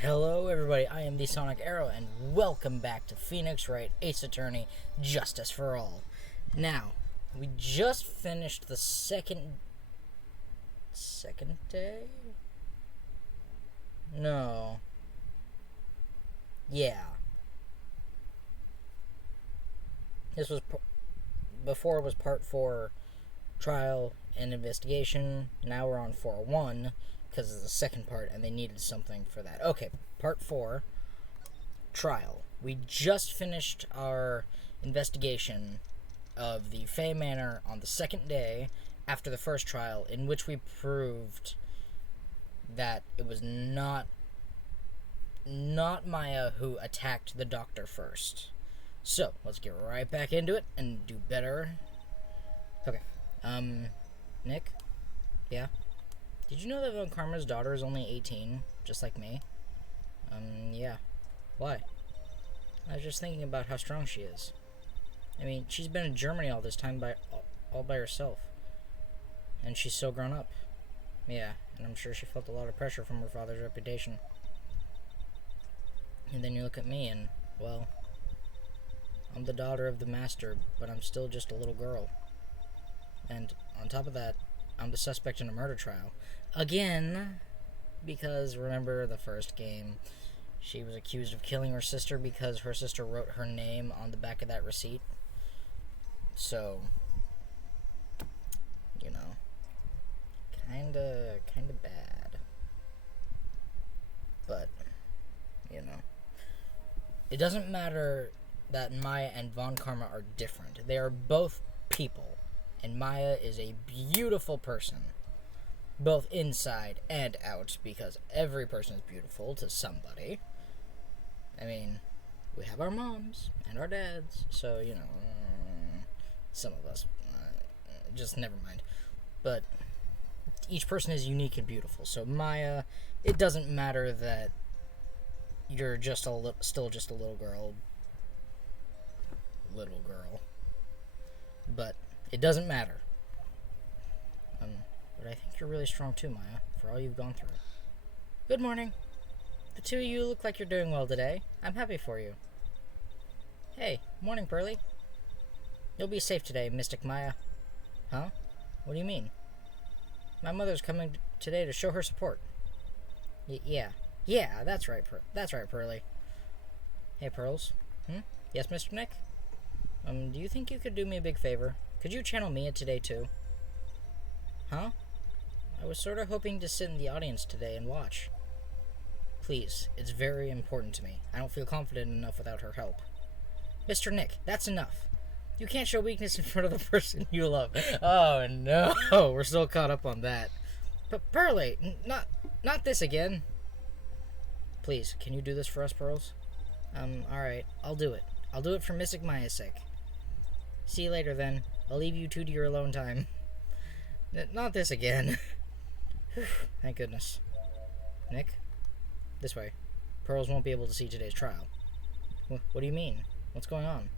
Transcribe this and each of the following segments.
Hello everybody, I am the Sonic Arrow, and welcome back to Phoenix Wright, Ace Attorney, Justice for All. Now, we just finished the second day? No. Yeah. This was, before it was part 4, trial and investigation. Now we're on 4-1. Because it's the second part, and they needed something for that. Okay, part 4, trial. We just finished our investigation of the Fey Manor on the second day after the first trial, in which we proved that it was not Maya who attacked the doctor first. So, let's get right back into it and do better. Okay, Nick? Yeah? Did you know that Von Karma's daughter is only 18, just like me? Yeah. Why? I was just thinking about how strong she is. I mean, she's been in Germany all this time all by herself. And she's so grown up. Yeah, and I'm sure she felt a lot of pressure from her father's reputation. And then you look at me and, well, I'm the daughter of the master, but I'm still just a little girl. And on top of that, I'm the suspect in a murder trial. Again, because remember the first game, she was accused of killing her sister because her sister wrote her name on the back of that receipt. So, you know, kinda bad. But, you know, it doesn't matter that Maya and Von Karma are different. They are both people. And Maya is a beautiful person, both inside and out, because every person is beautiful to somebody. I mean, we have our moms and our dads, so, you know, some of us, just never mind. But each person is unique and beautiful. So Maya, it doesn't matter that you're just still just a little girl, but it doesn't matter. But I think you're really strong too, Maya, for all you've gone through. Good morning. The two of you look like you're doing well today. I'm happy for you. Hey, morning, Pearly. You'll be safe today, Mystic Maya. Huh? What do you mean? My mother's coming today to show her support. Yeah. Yeah, that's right, Pearly. Hey, Pearls. Yes, Mr. Nick? Do you think you could do me a big favor? Could you channel Mia today, too? Huh? I was sort of hoping to sit in the audience today and watch. Please, it's very important to me. I don't feel confident enough without her help. Mr. Nick, that's enough. You can't show weakness in front of the person you love. Oh, no. We're still caught up on that. But, Pearly, not this again. Please, can you do this for us, Pearls? Alright. I'll do it. I'll do it for Mystic Maya's sake. See you later, then. I'll leave you two to your alone time. Not this again. Thank goodness. Nick? This way. Pearls won't be able to see today's trial. What do you mean? What's going on?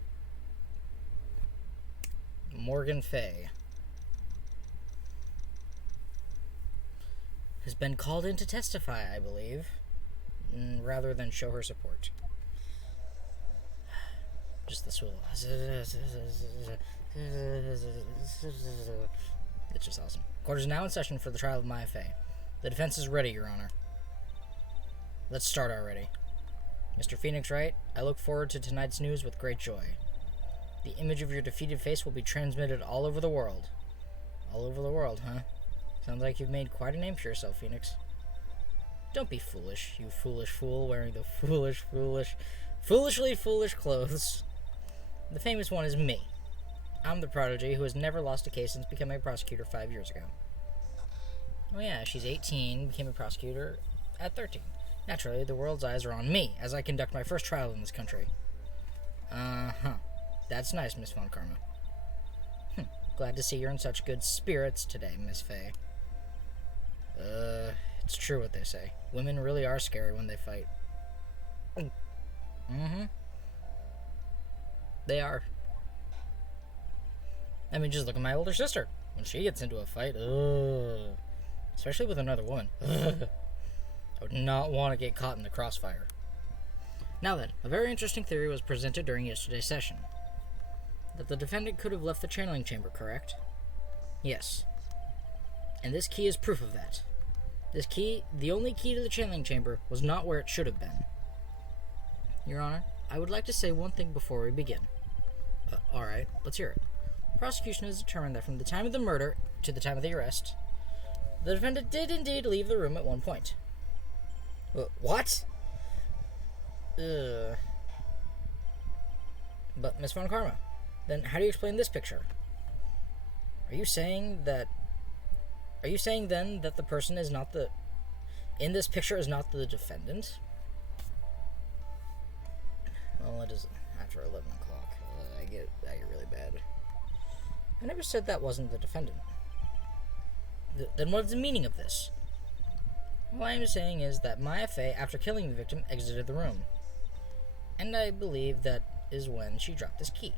Morgan Fay has been called in to testify, I believe, rather than show her support. Just the swivel. It's just awesome. Court is now in session for the trial of Maya Fey. The defense is ready, Your Honor. Let's start already. Mr. Phoenix Wright, I look forward to tonight's news with great joy. The image of your defeated face will be transmitted all over the world. All over the world, huh? Sounds like you've made quite a name for yourself, Phoenix. Don't be foolish, you foolish fool wearing the foolishly foolish clothes. The famous one is me. I'm the prodigy who has never lost a case since becoming a prosecutor 5 years ago. Oh yeah, she's 18, became a prosecutor at 13. Naturally, the world's eyes are on me as I conduct my first trial in this country. Uh-huh. That's nice, Miss Von Karma. Glad to see you're in such good spirits today, Miss Fey. It's true what they say. Women really are scary when they fight. They are. I mean, just look at my older sister. When she gets into a fight, especially with another woman. I would not want to get caught in the crossfire. Now then, a very interesting theory was presented during yesterday's session. That the defendant could have left the channeling chamber, correct? Yes. And this key is proof of that. This key, the only key to the channeling chamber, was not where it should have been. Your Honor, I would like to say one thing before we begin. Alright, let's hear it. The prosecution has determined that from the time of the murder to the time of the arrest, the defendant did indeed leave the room at one point. What? But, Miss Von Karma, then how do you explain this picture? Are you saying then that the person is not in this picture is not the defendant? Well, it is after 11 o'clock. I get really bad. I never said that wasn't the defendant. Then what is the meaning of this? All I am saying is that Maya Fey, after killing the victim, exited the room. And I believe that is when she dropped this key.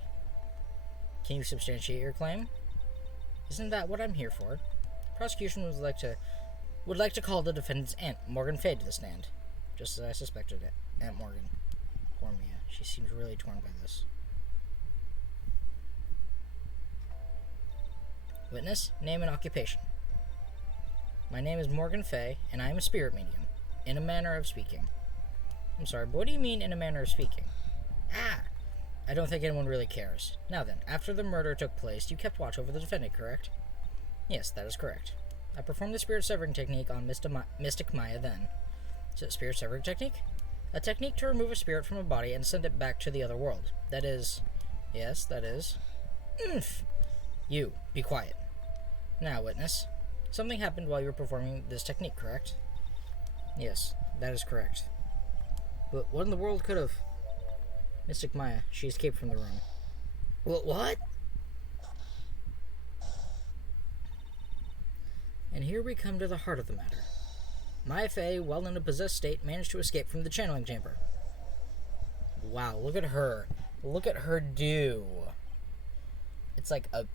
Can you substantiate your claim? Isn't that what I'm here for? The prosecution would like to call the defendant's aunt, Morgan Fey, to the stand. Just as I suspected it. Aunt Morgan. Poor Mia. She seems really torn by this. Witness, name and occupation. My name is Morgan Fey, and I am a spirit medium, in a manner of speaking. I'm sorry, but what do you mean in a manner of speaking? I don't think anyone really cares. Now then, after the murder took place, you kept watch over the defendant, correct? Yes, that is correct. I performed the spirit severing technique on Mystic Maya then. Is it a spirit severing technique? A technique to remove a spirit from a body and send it back to the other world. That is... Yes, that is... You, be quiet. Now, witness. Something happened while you were performing this technique, correct? Yes, that is correct. But what in the world could have... Mystic Maya, she escaped from the room. What? And here we come to the heart of the matter. Maya Fey, while in a possessed state, managed to escape from the channeling chamber. Wow, look at her. Look at her do. It's like a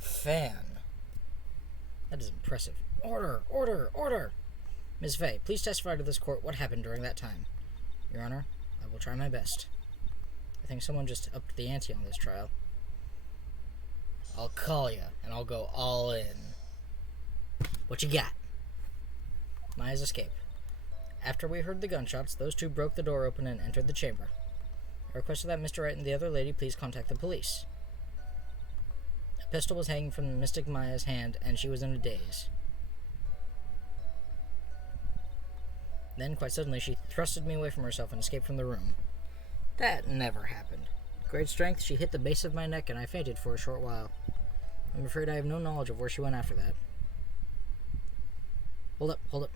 fan. That is impressive. Order! Order! Order! Ms. Fey, please testify to this court what happened during that time. Your Honor, I will try my best. I think someone just upped the ante on this trial. I'll call you, and I'll go all in. What you got? Maya's escape. After we heard the gunshots, those two broke the door open and entered the chamber. I requested that Mr. Wright and the other lady please contact the police. A pistol was hanging from Mystic Maya's hand, and she was in a daze. Then, quite suddenly, she thrusted me away from herself and escaped from the room. That never happened. With great strength, she hit the base of my neck, and I fainted for a short while. I'm afraid I have no knowledge of where she went after that. Hold up.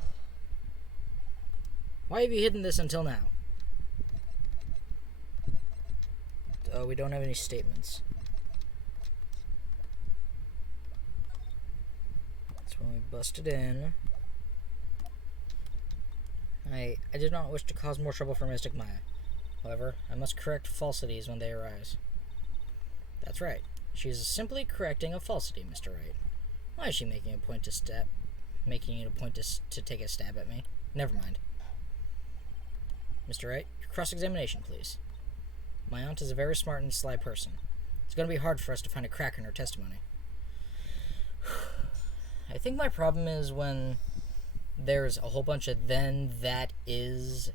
Why have you hidden this until now? We don't have any statements. That's when we busted in. I did not wish to cause more trouble for Mystic Maya. However, I must correct falsities when they arise. That's right. She is simply correcting a falsity, Mr. Wright. Why is she making it a point to take a stab at me? Never mind. Mr. Wright, your cross-examination, please. My aunt is a very smart and sly person. It's going to be hard for us to find a crack in her testimony. I think my problem is when there's a whole bunch of then, that, is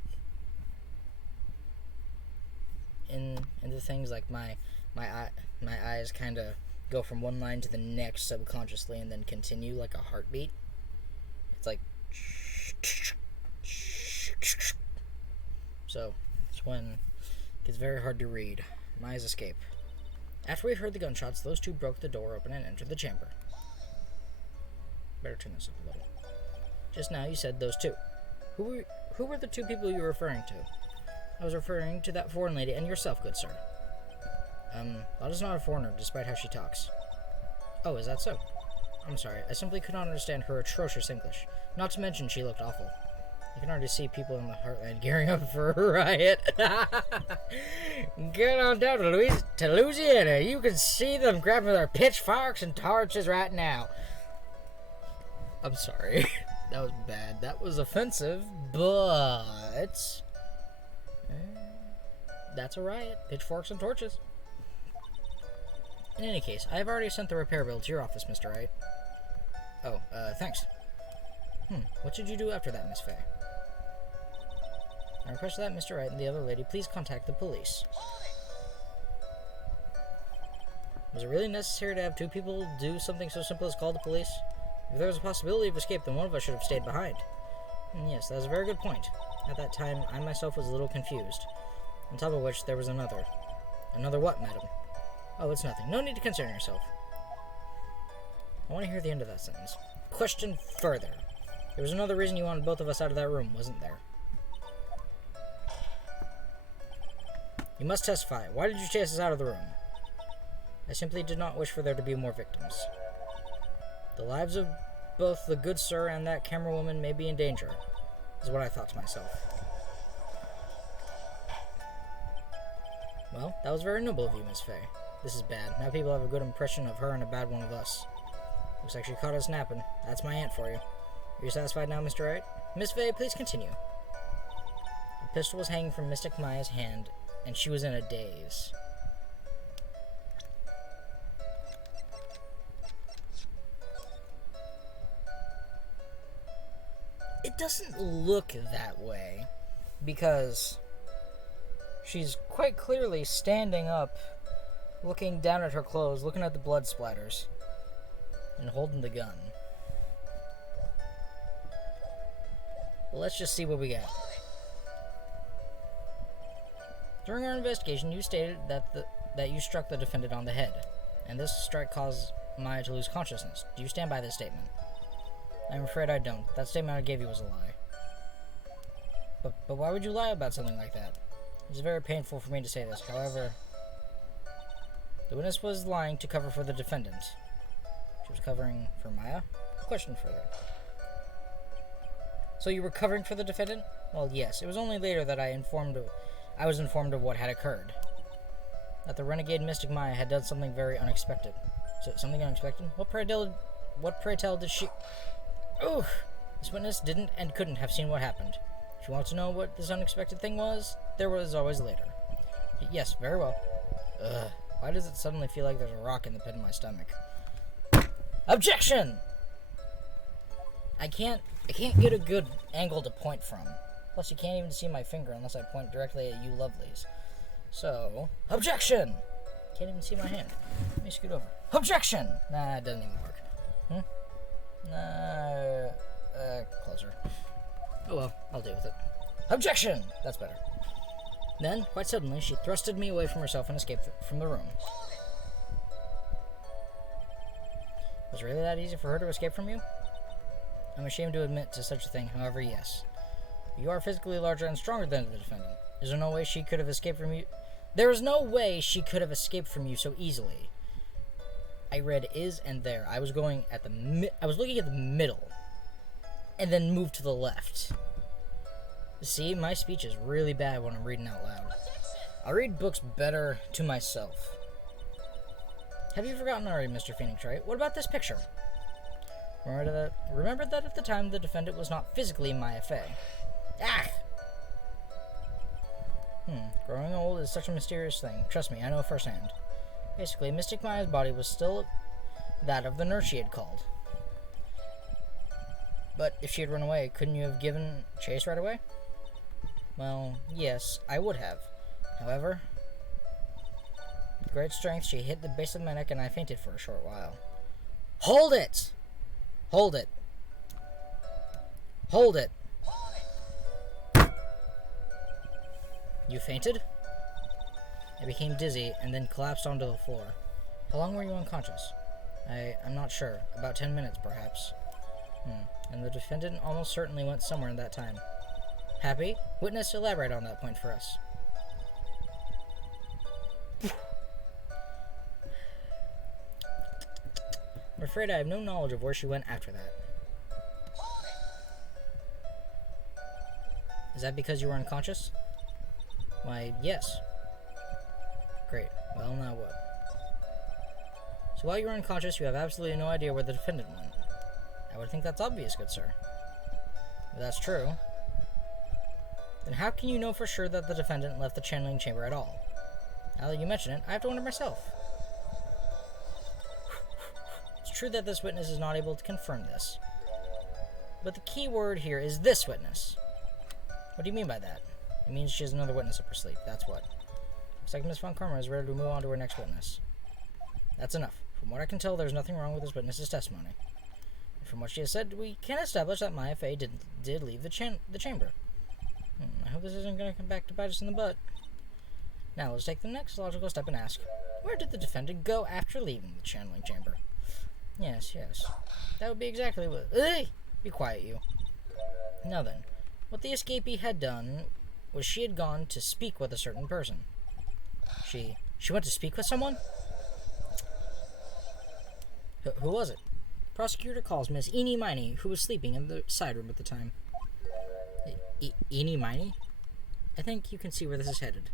in the things, like my eyes kind of go from one line to the next subconsciously and then continue like a heartbeat. It's like so it's when it gets very hard to read. Maya's escape. After we heard the gunshots, those two broke the door open and entered the chamber. Better turn this up a little. Just now you said those two. Who were the two people you were referring to? I was referring to that foreign lady and yourself, good sir. Lotta's not a foreigner, despite how she talks. Oh, is that so? I'm sorry, I simply could not understand her atrocious English. Not to mention she looked awful. You can already see people in the heartland gearing up for a riot. Get on down to Louisiana. You can see them grabbing their pitchforks and torches right now. I'm sorry. That was bad. That was offensive, but that's a riot. Pitchforks and torches. In any case, I have already sent the repair bill to your office, Mr. Wright. Oh, thanks. What should you do after that, Miss Fay? I request that Mr. Wright and the other lady please contact the police. Was it really necessary to have two people do something so simple as call the police? If there was a possibility of escape, then one of us should have stayed behind. Yes, that is a very good point. At that time, I myself was a little confused. On top of which, there was another. Another what, madam? Oh, it's nothing. No need to concern yourself. I want to hear the end of that sentence. Question further. There was another reason you wanted both of us out of that room, wasn't there? You must testify. Why did you chase us out of the room? I simply did not wish for there to be more victims. The lives of both the good sir and that camera woman may be in danger, is what I thought to myself. Well, that was very noble of you, Miss Fay. This is bad. Now people have a good impression of her and a bad one of us. Looks like she caught us napping. That's my aunt for you. Are you satisfied now, Mr. Wright? Miss Fay, please continue. The pistol was hanging from Mystic Maya's hand, and she was in a daze. It doesn't look that way, because she's quite clearly standing up, looking down at her clothes, looking at the blood splatters, and holding the gun. Well, let's just see what we got. During our investigation, you stated that you struck the defendant on the head, and this strike caused Maya to lose consciousness. Do you stand by this statement? I'm afraid I don't. That statement I gave you was a lie. But why would you lie about something like that? It's very painful for me to say this. However, the witness was lying to cover for the defendant. She was covering for Maya? Question further. So you were covering for the defendant? Well, yes. It was only later that I was informed of what had occurred. That the renegade Mystic Maya had done something very unexpected. So, something unexpected? What pray tell did she... Ooh! This witness didn't and couldn't have seen what happened. If you want to know what this unexpected thing was, there was always later. Yes, very well. Ugh. Why does it suddenly feel like there's a rock in the pit of my stomach? Objection! I can't get a good angle to point from. Plus, you can't even see my finger unless I point directly at you lovelies. So, objection! Can't even see my hand. Let me scoot over. Objection! Nah, it doesn't even work. Closer. Oh well, I'll deal with it. Objection! That's better. Then, quite suddenly, she thrusted me away from herself and escaped from the room. Was it really that easy for her to escape from you? I'm ashamed to admit to such a thing, however, yes. You are physically larger and stronger than the defendant. Is there no way she could have escaped from you? There is no way she could have escaped from you so easily. I read is and there. I was looking at the middle, and then moved to the left. See, my speech is really bad when I'm reading out loud. I read books better to myself. Have you forgotten already, Mr. Phoenix Wright? What about this picture? Remember that at the time the defendant was not physically Maya Fey. Ah! Growing old is such a mysterious thing. Trust me, I know firsthand. Basically, Mystic Maya's body was still that of the nurse she had called. But if she had run away, couldn't you have given chase right away? Well, yes, I would have. However, with great strength, she hit the base of my neck and I fainted for a short while. Hold it! Hold it! Hold it! You fainted? I became dizzy and then collapsed onto the floor. How long were you unconscious? I'm not sure. About 10 minutes, perhaps. And the defendant almost certainly went somewhere in that time. Happy? Witness, elaborate on that point for us. I'm afraid I have no knowledge of where she went after that. Is that because you were unconscious? Why, yes. Great. Well, now what? So while you were unconscious, you have absolutely no idea where the defendant went. I would think that's obvious, good sir. If that's true, then how can you know for sure that the defendant left the channeling chamber at all? Now that you mention it, I have to wonder myself. It's true that this witness is not able to confirm this. But the key word here is this witness. What do you mean by that? It means she has another witness up her sleeve. That's what. Looks like Miss Von Karma is ready to move on to her next witness. That's enough. From what I can tell, there's nothing wrong with this witness's testimony. And from what she has said, we can establish that Maya Fey did leave the chamber. I hope this isn't going to come back to bite us in the butt. Now, let's take the next logical step and ask, where did the defendant go after leaving the channeling chamber? Yes. That would be exactly what... Hey! Be quiet, you. Now then, what the escapee had done was she had gone to speak with a certain person. She went to speak with someone? Who was it? The prosecutor calls Miss Eenie Miney, who was sleeping in the side room at the time. Eenie Miney? I think you can see where this is headed.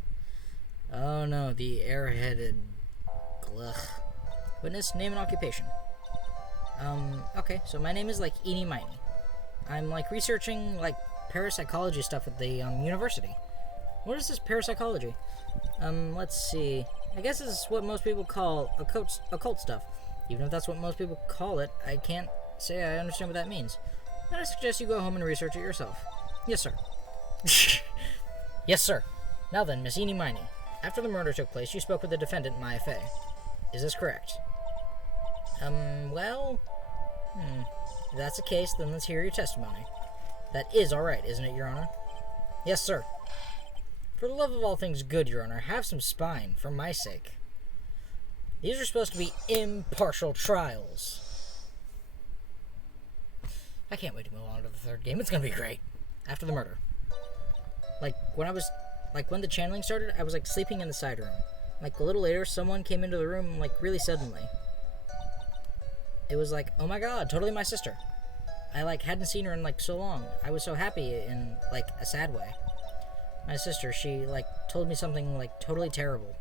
Oh no, the airheaded... Glugh. Witness, name and occupation. Okay, so my name is, Eenie Miney. I'm, researching, parapsychology stuff at the, university. What is this parapsychology? Let's see. I guess it's what most people call occult stuff. Even if that's what most people call it, I can't say I understand what that means. I suggest you go home and research it yourself. Yes, sir. Yes, sir. Now then, Miss Eenie Miney. After the murder took place, you spoke with the defendant, Maya Fey. Is this correct? Well... If that's the case, then let's hear your testimony. That is alright, isn't it, Your Honor? Yes, sir. For the love of all things good, Your Honor, have some spine, for my sake. These are supposed to be impartial trials. I can't wait to move on to the third game. It's gonna be great. After the murder. When the channeling started, I was, sleeping in the side room. A little later, someone came into the room, really suddenly. It was oh my god, totally my sister. I, hadn't seen her in, so long. I was so happy in, a sad way. My sister, she, told me something, totally terrible.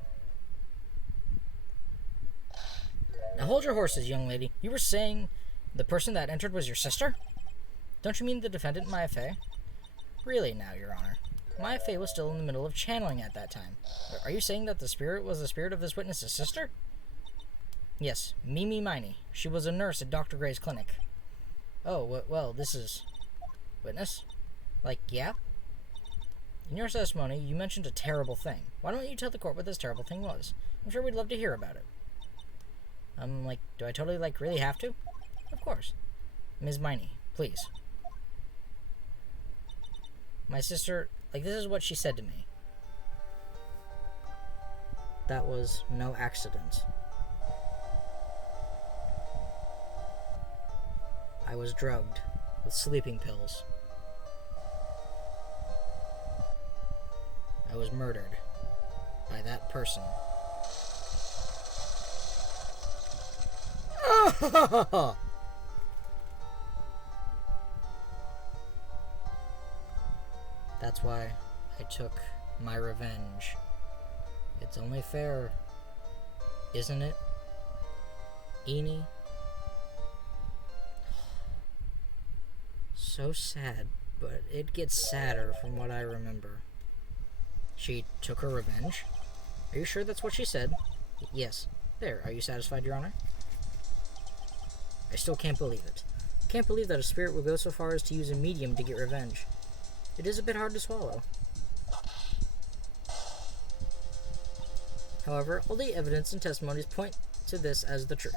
Now hold your horses, young lady. You were saying the person that entered was your sister? Don't you mean the defendant, Maya Fey? Really now, Your Honor. Maya Fey was still in the middle of channeling at that time. Are you saying that the spirit was the spirit of this witness's sister? Yes, Mimi Miney. She was a nurse at Dr. Gray's clinic. Oh, well, this is... Witness? Yeah? In your testimony, you mentioned a terrible thing. Why don't you tell the court what this terrible thing was? I'm sure we'd love to hear about it. Do I totally, really have to? Of course. Ms. Miney, please. My sister, this is what she said to me. That was no accident. I was drugged with sleeping pills. I was murdered by that person. That's why I took my revenge. It's only fair, isn't it, Eenie? So sad, but it gets sadder from what I remember. She took her revenge? Are you sure that's what she said? Yes. There, are you satisfied, Your Honor? I still can't believe it. Can't believe that a spirit will go so far as to use a medium to get revenge. It is a bit hard to swallow. However, all the evidence and testimonies point to this as the truth.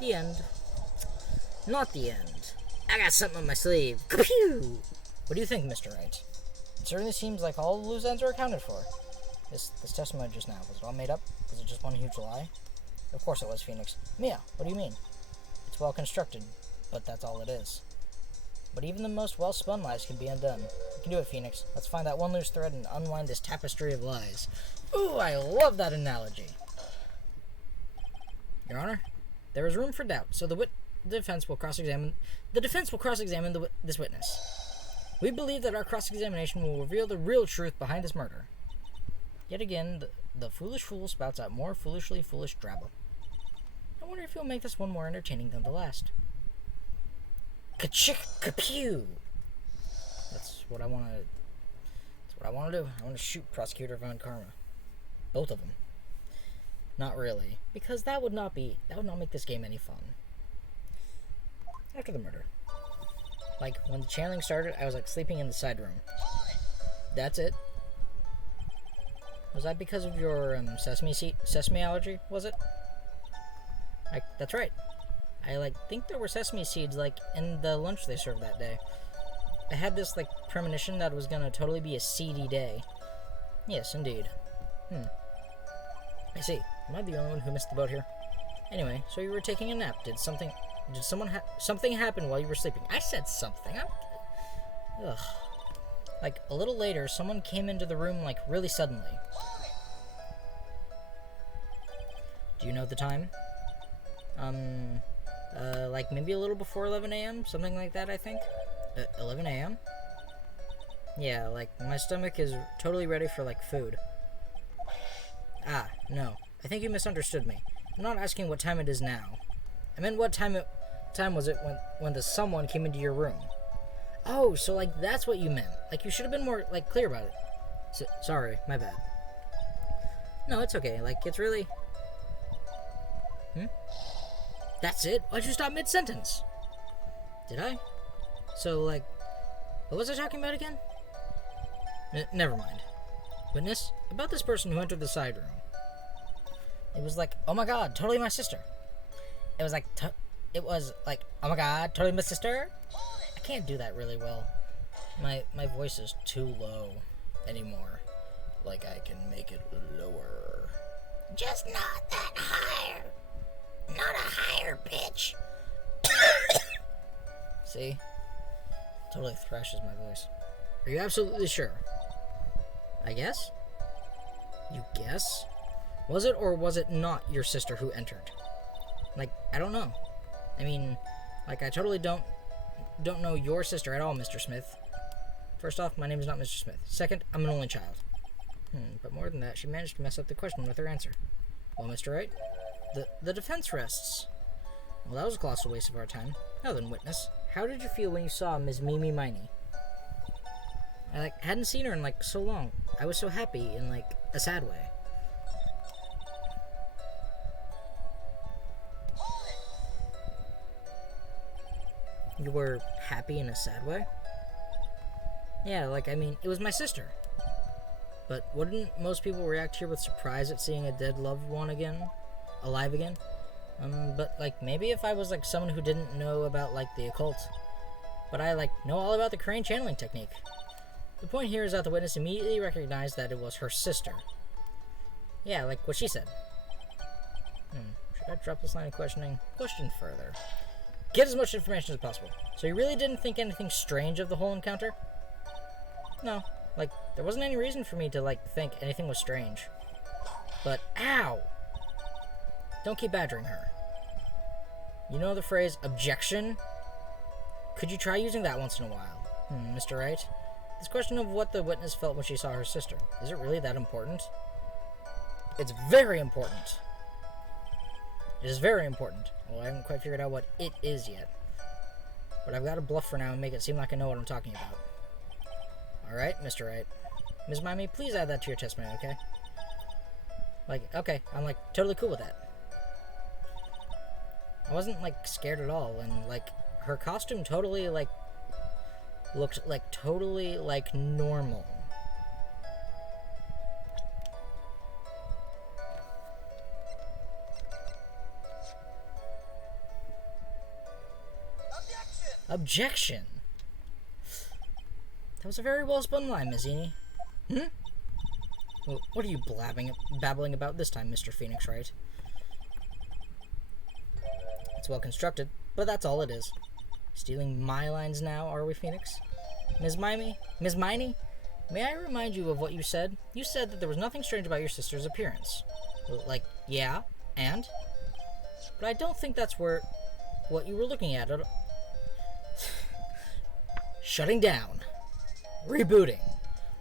The end. Not the end. I got something on my sleeve. Pew! What do you think, Mr. Wright? It certainly seems like all the loose ends are accounted for. This testimony just now, was it all made up? Was it just one huge lie? Of course it was, Phoenix. Mia, what do you mean? It's well constructed, but that's all it is. But even the most well-spun lies can be undone. You can do it, Phoenix. Let's find that one loose thread and unwind this tapestry of lies. Ooh, I love that analogy. Your Honor, there is room for doubt, so the defense will cross-examine this witness. We believe that our cross-examination will reveal the real truth behind this murder. Yet again, the foolish fool spouts out more foolishly foolish drabble. I wonder if you'll make this one more entertaining than the last. Ka-chick, ka-pew. That's what I want to... That's what I want to do. I want to shoot Prosecutor Von Karma. Both of them. Not really. Because that would not make this game any fun. After the murder. Like, when the channeling started, I was, like, sleeping in the side room. That's it. Was that because of your, sesame allergy, was it? Like, that's right. I, like, think there were sesame seeds, like, in the lunch they served that day. I had this, like, premonition that it was gonna totally be a seedy day. Yes, indeed. I see. Am I the only one who missed the boat here? Anyway, so you were taking a nap. Did something happen while you were sleeping? I said something. Ugh. Like, a little later, someone came into the room, like, really suddenly. Do you know the time? Like, maybe a little before 11 a.m.? Something like that, I think? 11 a.m.? Yeah, like, my stomach is totally ready for, like, food. Ah, no. I think you misunderstood me. I'm not asking what time it is now. I meant what time was it when the someone came into your room. Oh, so, like, that's what you meant. Like, you should have been more, like, clear about it. Sorry, my bad. No, it's okay. Like, it's really... That's it? Why'd you stop mid-sentence? Did I? So, like, what was I talking about again? Never mind. Witness, about this person who entered the side room. It was like, oh my god, totally my sister. It was like, oh my god, totally my sister? I can't do that really well. My voice is too low anymore. Like, I can make it lower. Just not that higher. Not a higher pitch. See? Totally thrashes my voice. Are you absolutely sure? I guess? You guess? Was it or was it not your sister who entered? Like, I don't know. I mean, like, I totally don't know your sister at all, Mr. Smith. First off, my name is not Mr. Smith. Second, I'm an only child. But more than that, she managed to mess up the question with her answer. Well, Mr. Wright, the defense rests. Well, that was a colossal waste of our time. Now then, witness, how did you feel when you saw Ms. Mimi Miney? I, like, hadn't seen her in, like, so long. I was so happy in, like, a sad way. You were happy in a sad way? Yeah, like, I mean, it was my sister. But wouldn't most people react here with surprise at seeing a dead loved one alive again? But, like, maybe if I was, like, someone who didn't know about, like, the occult. But I, like, know all about the crane channeling technique. The point here is that the witness immediately recognized that it was her sister. Yeah, like what she said. Should I drop this line of questioning? Question further. Get as much information as possible. So you really didn't think anything strange of the whole encounter? No. Like, there wasn't any reason for me to, like, think anything was strange. But, ow! Don't keep badgering her. You know the phrase, objection? Could you try using that once in a while? Mr. Wright? This question of what the witness felt when she saw her sister, is it really that important? It's very important. It is very important. Well, I haven't quite figured out what it is yet. But I've got to bluff for now and make it seem like I know what I'm talking about. Alright, Mr. Wright. Ms. Mimey, please add that to your testimony, okay? Like, okay, I'm, like, totally cool with that. I wasn't, like, scared at all, and, like, her costume totally, like, looked, like, totally, like, normal. Objection! That was a very well-spun line, Mazzini. Well, what are you babbling about this time, Mr. Phoenix Wright? It's well-constructed, but that's all it is. Stealing my lines now, are we, Phoenix? Ms. Miney, may I remind you of what you said? You said that there was nothing strange about your sister's appearance. Well, like, yeah, and? But I don't think that's what you were looking at. Shutting down. Rebooting.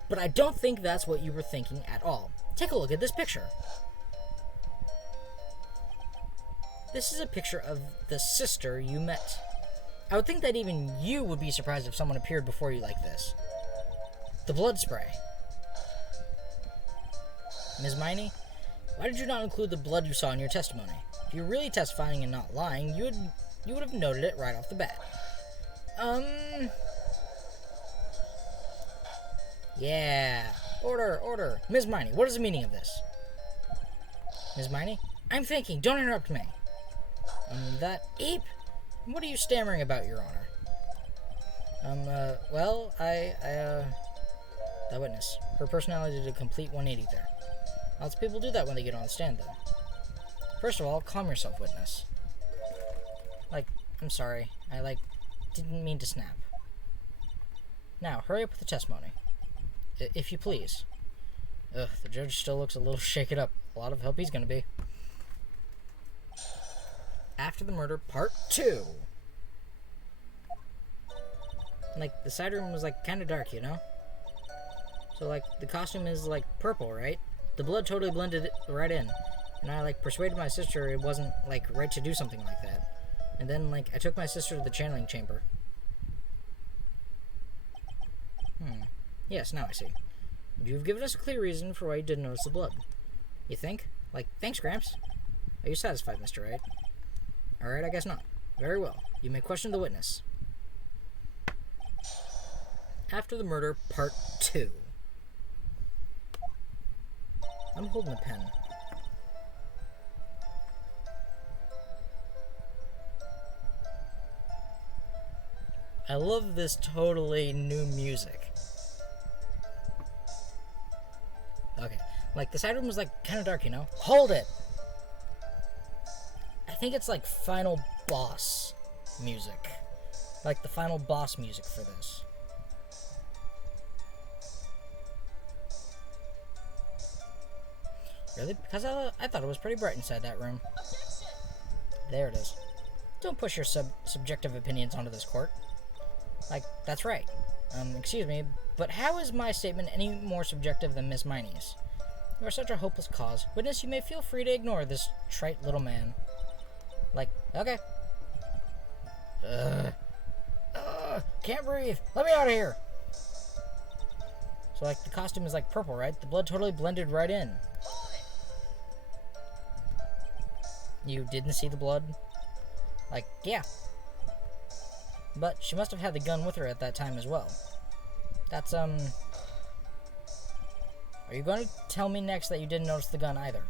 But I don't think that's what you were thinking at all. Take a look at this picture. This is a picture of the sister you met. I would think that even you would be surprised if someone appeared before you like this. The blood spray. Ms. Miney, why did you not include the blood you saw in your testimony? If you're really testifying and not lying, you would have noted it right off the bat. Yeah. Order. Ms. Miney, what is the meaning of this? Ms. Miney? I'm thinking. Don't interrupt me. That ape? What are you stammering about, Your Honor? Well, that witness. Her personality did a complete 180 there. Lots of people do that when they get on the stand, though. First of all, calm yourself, witness. I'm sorry. I, didn't mean to snap. Now, hurry up with the testimony. If you please. Ugh, the judge still looks a little shaken up. A lot of help he's gonna be. After the murder, part 2. The side room was, kind of dark, you know? So, the costume is, purple, right? The blood totally blended it right in. And I, persuaded my sister it wasn't, right to do something like that. And then, I took my sister to the channeling chamber. Yes, now I see. You've given us a clear reason for why you didn't notice the blood. You think? Thanks, Gramps. Are you satisfied, Mr. Wright? Alright, I guess not. Very well. You may question the witness. After the murder, part 2. I'm holding a pen. I love this totally new music. Okay. The side room was, kind of dark, you know? Hold it! I think it's, final boss music. The final boss music for this. Really? Because I thought it was pretty bright inside that room. There it is. Don't push your subjective opinions onto this court. That's right. Excuse me, but how is my statement any more subjective than Miss Miney's? You are such a hopeless cause. Witness, you may feel free to ignore this trite little man. Okay. Can't breathe. Let me out of here. So, the costume is, purple, right? The blood totally blended right in. You didn't see the blood? Yeah. But she must have had the gun with her at that time as well. That's, Are you going to tell me next that you didn't notice the gun either?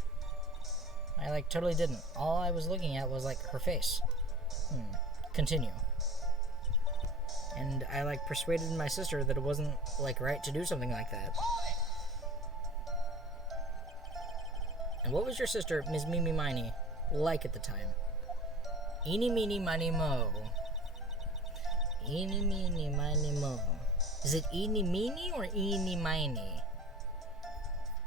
I, totally didn't. All I was looking at was, her face. Continue. And I, persuaded my sister that it wasn't, right to do something like that. And what was your sister, Ms. Mimi Miney, like at the time? Eeny, meeny, miny, mo. Eeny, meeny, miny, mo. Is it eeny, meeny, or eeny, miny?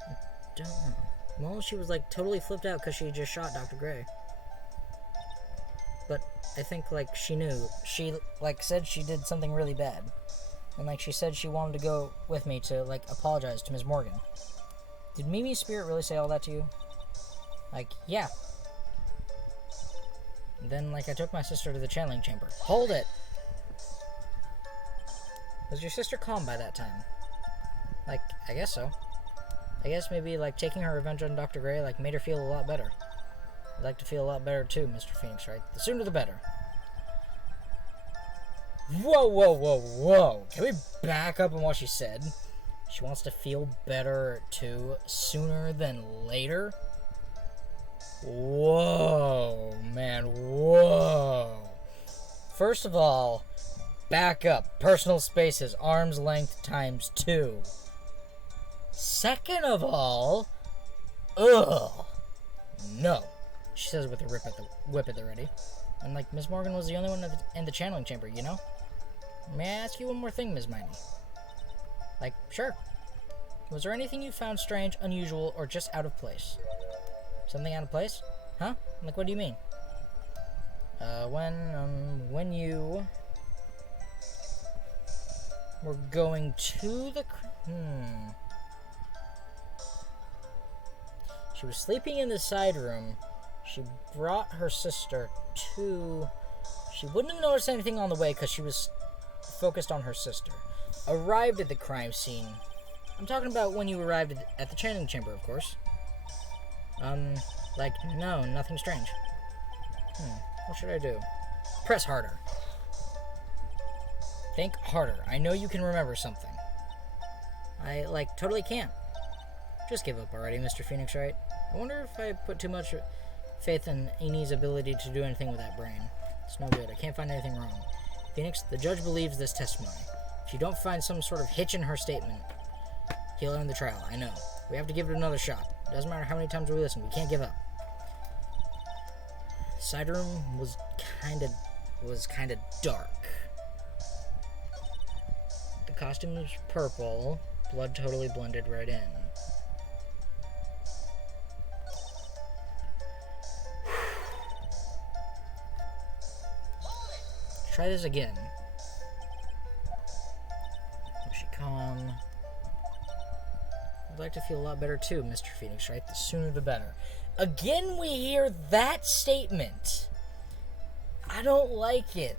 I don't know. Well, she was, totally flipped out because she just shot Dr. Gray. But I think, she knew. She, said she did something really bad. And, she said she wanted to go with me to, apologize to Ms. Morgan. Did Mimi's spirit really say all that to you? Yeah. And then, I took my sister to the channeling chamber. Hold it! Was your sister calm by that time? I guess so. I guess maybe, taking her revenge on Dr. Gray, made her feel a lot better. I'd like to feel a lot better, too, Mr. Phoenix, right? The sooner the better. Whoa. Can we back up on what she said? She wants to feel better, too, sooner than later? Whoa, man, whoa. First of all, back up. Personal spaces, arm's length times 2. Second of all, no. She says with a whip at the ready. And Miss Morgan was the only one in the channeling chamber, you know? May I ask you one more thing, Ms. Miney? Sure. Was there anything you found strange, unusual, or just out of place? Something out of place? Huh? What do you mean? When you were going to the... She was sleeping in the side room. She brought her sister to... She wouldn't have noticed anything on the way because she was focused on her sister. Arrived at the crime scene. I'm talking about when you arrived at the channeling chamber, of course. No, nothing strange. What should I do? Press harder. Think harder. I know you can remember something. I, totally can't. Just give up already, Mr. Phoenix Wright. I wonder if I put too much faith in Amy's ability to do anything with that brain. It's no good. I can't find anything wrong. Phoenix, the judge believes this testimony. If you don't find some sort of hitch in her statement, he'll end the trial. I know. We have to give it another shot. Doesn't matter how many times we listen. We can't give up. Side room was kind of dark. The costume was purple. Blood totally blended right in. Try this again. Was she calm? I'd like to feel a lot better too, Mr. Phoenix, right? The sooner the better. Again, we hear that statement. I don't like it.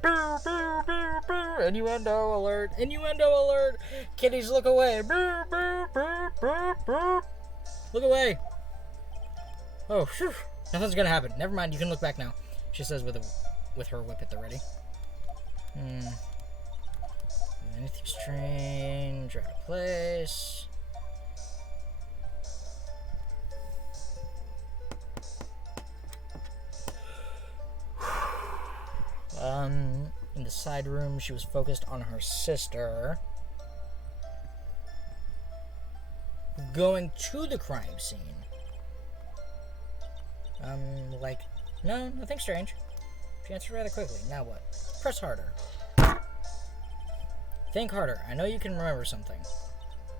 Boo, boo, boo, boo. Innuendo alert. Innuendo alert. Kitties, look away. Boo, boo, boo, boo, boo. Look away. Oh, phew. Nothing's gonna happen. Never mind, you can look back now. She says with her whip at the ready. Anything strange, out of place. In the side room, she was focused on her sister. Going to the crime scene. No, nothing strange. She answered rather quickly. Now what? Press harder. Think harder. I know you can remember something.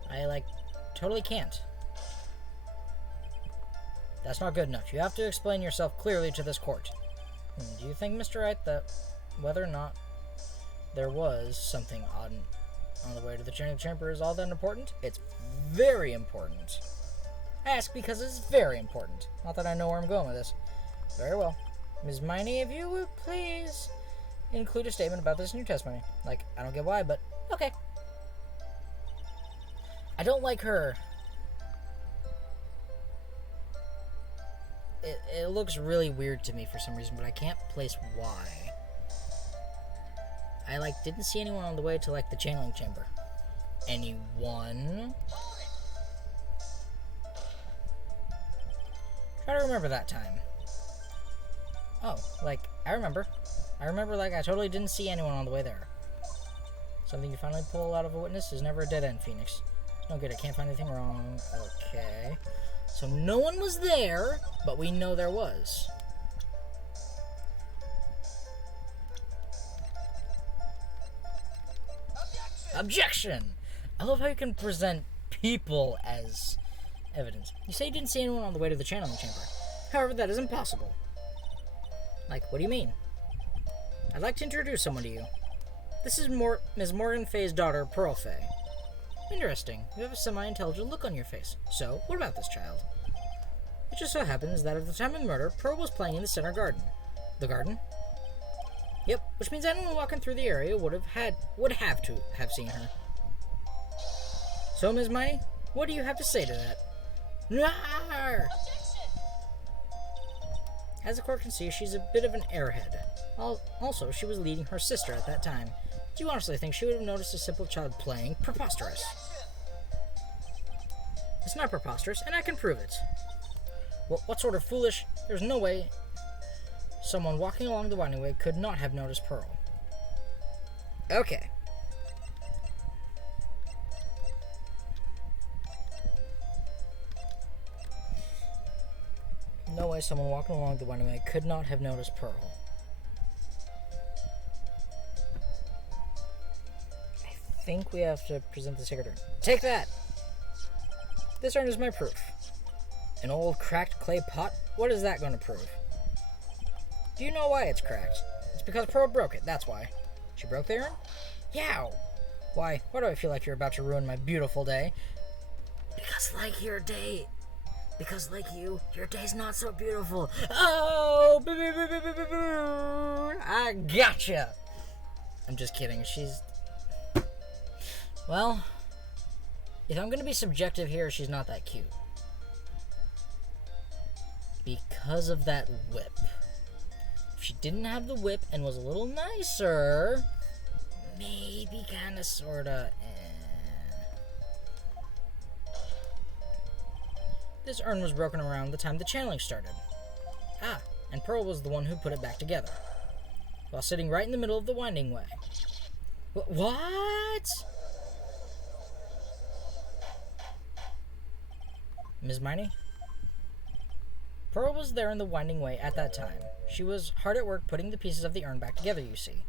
I, totally can't. That's not good enough. You have to explain yourself clearly to this court. Do you think, Mr. Wright, that whether or not there was something on the way to the channeling chamber is all that important? It's very important. I ask because it's very important. Not that I know where I'm going with this. Very well. Ms. Miney, if you would please include a statement about this in your testimony. I don't get why, but okay. I don't like her. It looks really weird to me for some reason, but I can't place why. I, didn't see anyone on the way to, the channeling chamber. Anyone? Try to remember that time. Oh, I remember. I totally didn't see anyone on the way there. Something you finally pull out of a witness is never a dead end, Phoenix. No good, I can't find anything wrong. Okay. So no one was there, but we know there was. Objection! I love how you can present people as evidence. You say you didn't see anyone on the way to the channeling chamber. However, that is impossible. What do you mean? I'd like to introduce someone to you. This is Ms. Morgan Fay's daughter, Pearl Fay. Interesting. You have a semi-intelligent look on your face. So, what about this child? It just so happens that at the time of the murder, Pearl was playing in the center garden. The garden? Yep, which means anyone walking through the area would have to have seen her. So, Ms. Miney, what do you have to say to that? Rawr! As the court can see, she's a bit of an airhead. Also, she was leading her sister at that time. Do you honestly think she would have noticed a simple child playing? Preposterous. It's not preposterous, and I can prove it. What sort of foolish... There's no way someone walking along the winding way could not have noticed Pearl. Okay. No way someone walking along the winding way could not have noticed Pearl. I think we have to present the secret urn. Take that! This urn is my proof. An old cracked clay pot? What is that going to prove? Do you know why it's cracked? It's because Pearl broke it, that's why. She broke the urn? Yow! Why do I feel like you're about to ruin my beautiful day? Because like your day... Because like you, your day's not so beautiful. Oh, I gotcha. I'm just kidding. She's... Well, if I'm going to be subjective here, she's not that cute. Because of that whip. If she didn't have the whip and was a little nicer, maybe kind of, sort of, This urn was broken around the time the channeling started. Ah, and Pearl was the one who put it back together, while sitting right in the middle of the winding way. What? Ms. Miney? Pearl was there in the winding way at that time. She was hard at work putting the pieces of the urn back together, you see.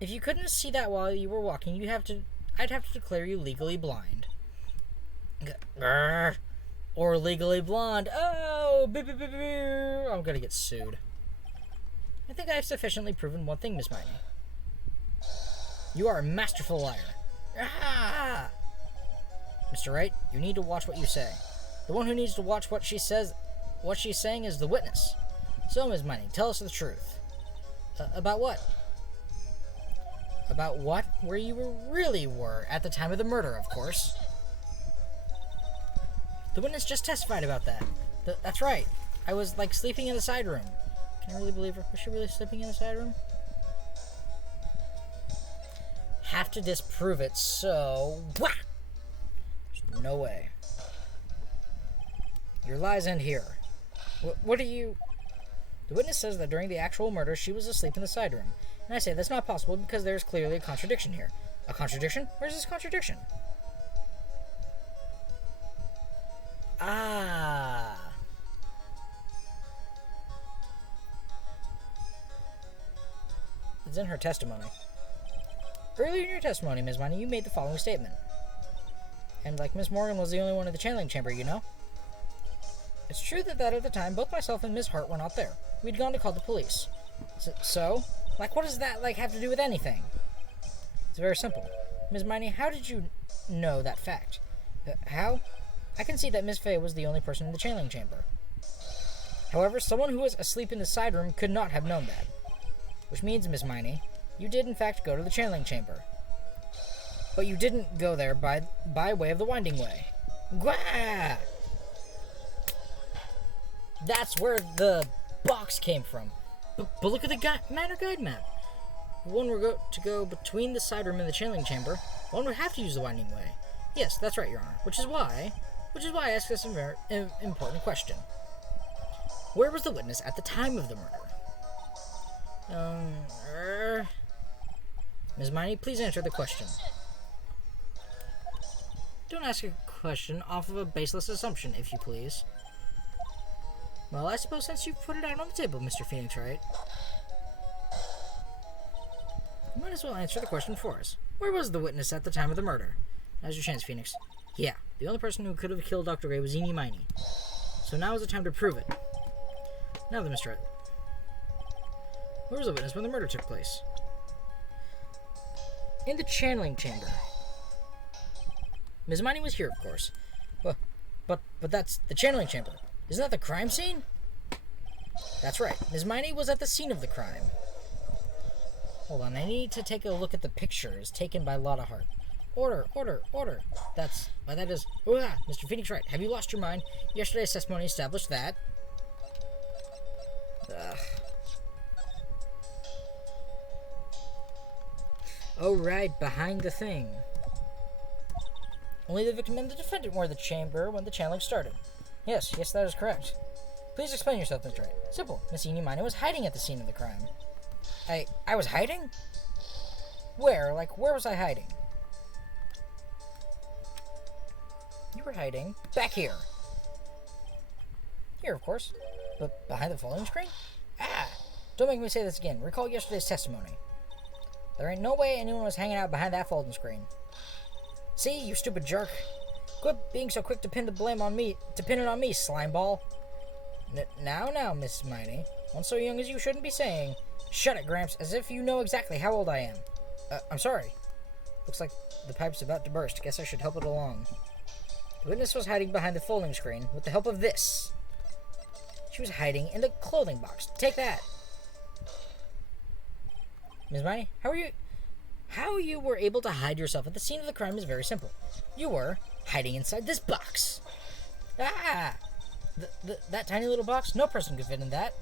If you couldn't see that while you were walking, I'd have to declare you legally blind. Or legally blonde. Oh, I'm gonna get sued. I think I have sufficiently proven one thing, Miss Miney. You are a masterful liar. Ah! Mr. Wright, you need to watch what you say. The one who needs to watch what she says, what she's saying, is the witness. So, Ms. Miney, tell us the truth. About what? About what? Where you really were at the time of the murder, of course. The witness just testified about that. That's right. I was, like, sleeping in the side room. Can I really believe her? Was she really sleeping in the side room? Have to disprove it, so... Wah! There's no way. Your lies end here. What are you... The witness says that during the actual murder, she was asleep in the side room. And I say that's not possible because there's clearly a contradiction here. A contradiction? Where's this contradiction? Ah. It's in her testimony. Earlier in your testimony, Ms. Miney, you made the following statement. And like Miss Morgan was the only one in the channeling chamber, you know? It's true that at the time, both myself and Miss Hart were not there. We'd gone to call the police. So, like, what does that, like, have to do with anything? It's very simple. Ms. Miney, how did you know that fact? How? I can see that Miss Fay was the only person in the channeling chamber. However, someone who was asleep in the side room could not have known that. Which means, Miss Miney, you did in fact go to the channeling chamber. But you didn't go there by way of the winding way. Gwah! That's where the box came from. But look at the Manor Guide map. If one were to go between the side room and the channeling chamber, one would have to use the winding way. Yes, that's right, Your Honor. Which is why I ask this very important question. Where was the witness at the time of the murder? Ms. Miney, please answer the question. Don't ask a question off of a baseless assumption, if you please. Well, I suppose since you've put it out on the table, Mr. Phoenix Wright, you might as well answer the question for us. Where was the witness at the time of the murder? Now's your chance, Phoenix. Yeah, the only person who could have killed Dr. Gray was Eenie Miney. So now is the time to prove it. Now then, Mr. Wright. Where was the witness when the murder took place? In the channeling chamber. Ms. Miney was here, of course. Well, but that's the channeling chamber. Isn't that the crime scene? That's right. Ms. Miney was at the scene of the crime. Hold on, I need to take a look at the pictures taken by Lotta Hart. Order. That is... Mr. Phoenix Wright, have you lost your mind? Yesterday's testimony established that... Oh, right, behind the thing. Only the victim and the defendant were in the chamber when the channeling started. Yes, that is correct. Please explain yourself, Mr. Wright. Simple. Miss Eenie Miney was hiding at the scene of the crime. I was hiding? Where? Like, where was I hiding? You were hiding back here. Here, of course. But behind the folding screen? Don't make me say this again. Recall yesterday's testimony. There ain't no way anyone was hanging out behind that folding screen. See, you stupid jerk. Quit being so quick to pin the blame on me, slimeball. Now, Miss Miney. One so young as you shouldn't be saying, shut it, Gramps, as if you know exactly how old I am. I'm sorry. Looks like the pipe's about to burst. Guess I should help it along. The witness was hiding behind the folding screen with the help of this. She was hiding in the clothing box. Take that. Ms. Miney, how you were able to hide yourself at the scene of the crime is very simple. You were hiding inside this box. Ah! That tiny little box? No person could fit in that.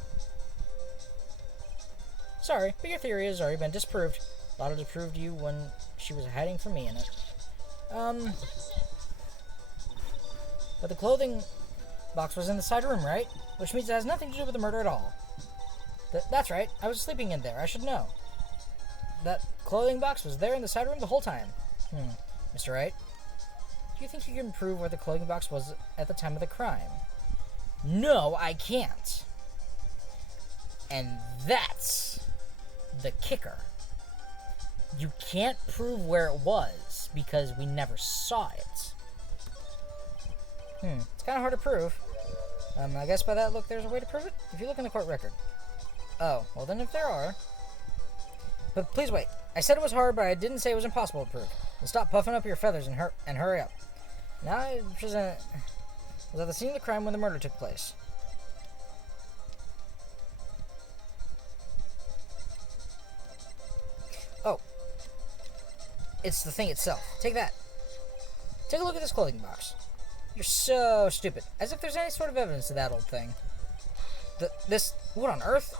Sorry, but your theory has already been disproved. Lotta disproved you when she was hiding from me in it. But the clothing box was in the side room, right? Which means it has nothing to do with the murder at all. That's right. I was sleeping in there. I should know. That clothing box was there in the side room the whole time. Mr. Wright, do you think you can prove where the clothing box was at the time of the crime? No, I can't. And that's the kicker. You can't prove where it was because we never saw it. It's kind of hard to prove. I guess by that look, there's a way to prove it. If you look in the court record. Oh, well then if there are. But please wait. I said it was hard, but I didn't say it was impossible to prove. And stop puffing up your feathers and hurry up. Now I present was at the scene of the crime when the murder took place. Oh. It's the thing itself. Take that. Take a look at this clothing box. You're so stupid. As if there's any sort of evidence to that old thing. What on earth?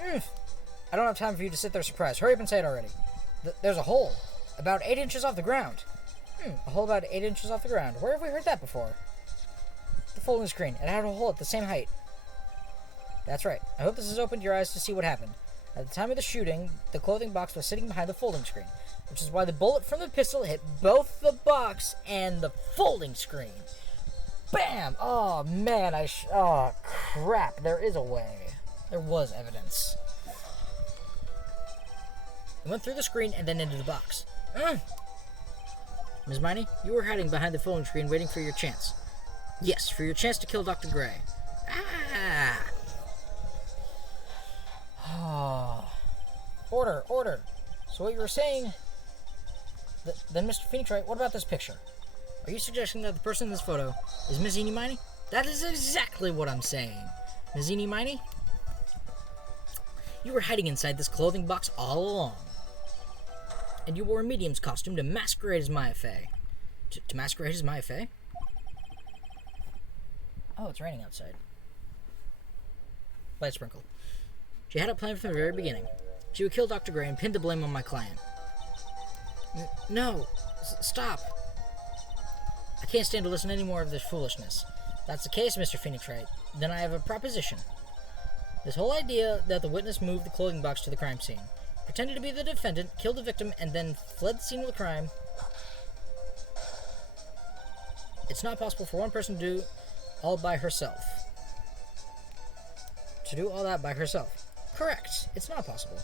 I don't have time for you to sit there surprised. Hurry up and say it already. There's a hole. About 8 inches off the ground. A hole about 8 inches off the ground. Where have we heard that before? The folding screen. It had a hole at the same height. That's right. I hope this has opened your eyes to see what happened. At the time of the shooting, the clothing box was sitting behind the folding screen, which is why the bullet from the pistol hit both the box and the folding screen. Bam! Oh, man, oh, crap. There is a way. There was evidence. It went through the screen and then into the box. Ms. Miney, you were hiding behind the folding screen waiting for your chance. Yes, for your chance to kill Dr. Gray. Order. So what you were saying... Then, Mr. Phoenix Wright, what about this picture? Are you suggesting that the person in this photo is Ms. Eenie Miney? That is exactly what I'm saying. Ms. Eenie Miney? You were hiding inside this clothing box all along. And you wore a medium's costume to masquerade as Maya Fey. To masquerade as Maya Fey? Oh, it's raining outside. Light sprinkle. She had a plan from the very beginning. She would kill Dr. Gray and pin the blame on my client. No! Stop! I can't stand to listen to any more of this foolishness. If that's the case, Mr. Phoenix Wright, then I have a proposition. This whole idea that the witness moved the clothing box to the crime scene, pretended to be the defendant, killed the victim, and then fled the scene of the crime. It's not possible for one person to do all by herself. To do all that by herself. Correct. It's not possible.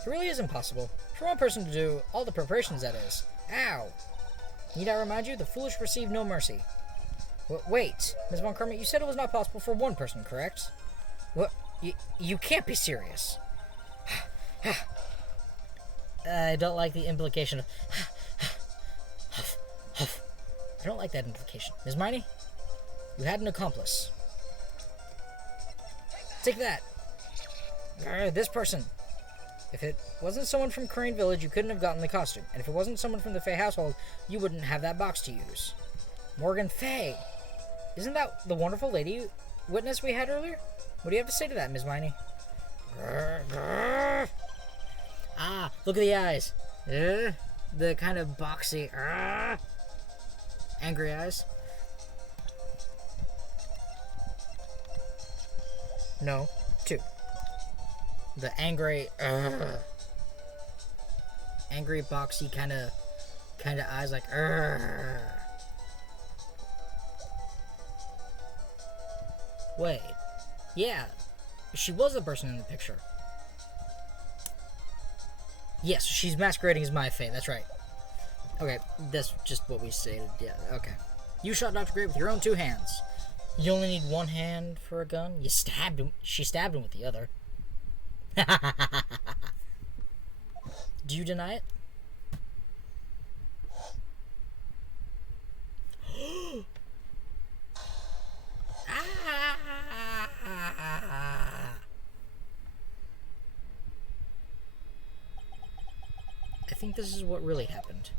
It really is impossible. For one person to do all the preparations, that is. Ow! Need I remind you, the foolish receive no mercy. Wait, Ms. Von Kermit, you said it was not possible for one person, correct? What? You can't be serious. I don't like the implication of... I don't like that implication. Ms. Miney, you had an accomplice. Take that. This person. If it wasn't someone from Crane Village, you couldn't have gotten the costume. And if it wasn't someone from the Fey household, you wouldn't have that box to use. Morgan Fey. Isn't that the wonderful lady witness we had earlier? What do you have to say to that, Ms. Miney? Ah, look at the eyes. The kind of boxy, angry eyes. No, two. The angry, boxy kind of eyes, like, Wait, yeah, she was the person in the picture. Yes, she's masquerading as my Faye, that's right. Okay, that's just what we stated, yeah, okay. You shot Dr. Gray with your own two hands. You only need one hand for a gun? You stabbed him. She stabbed him with the other. Do you deny it? I think this is what really happened.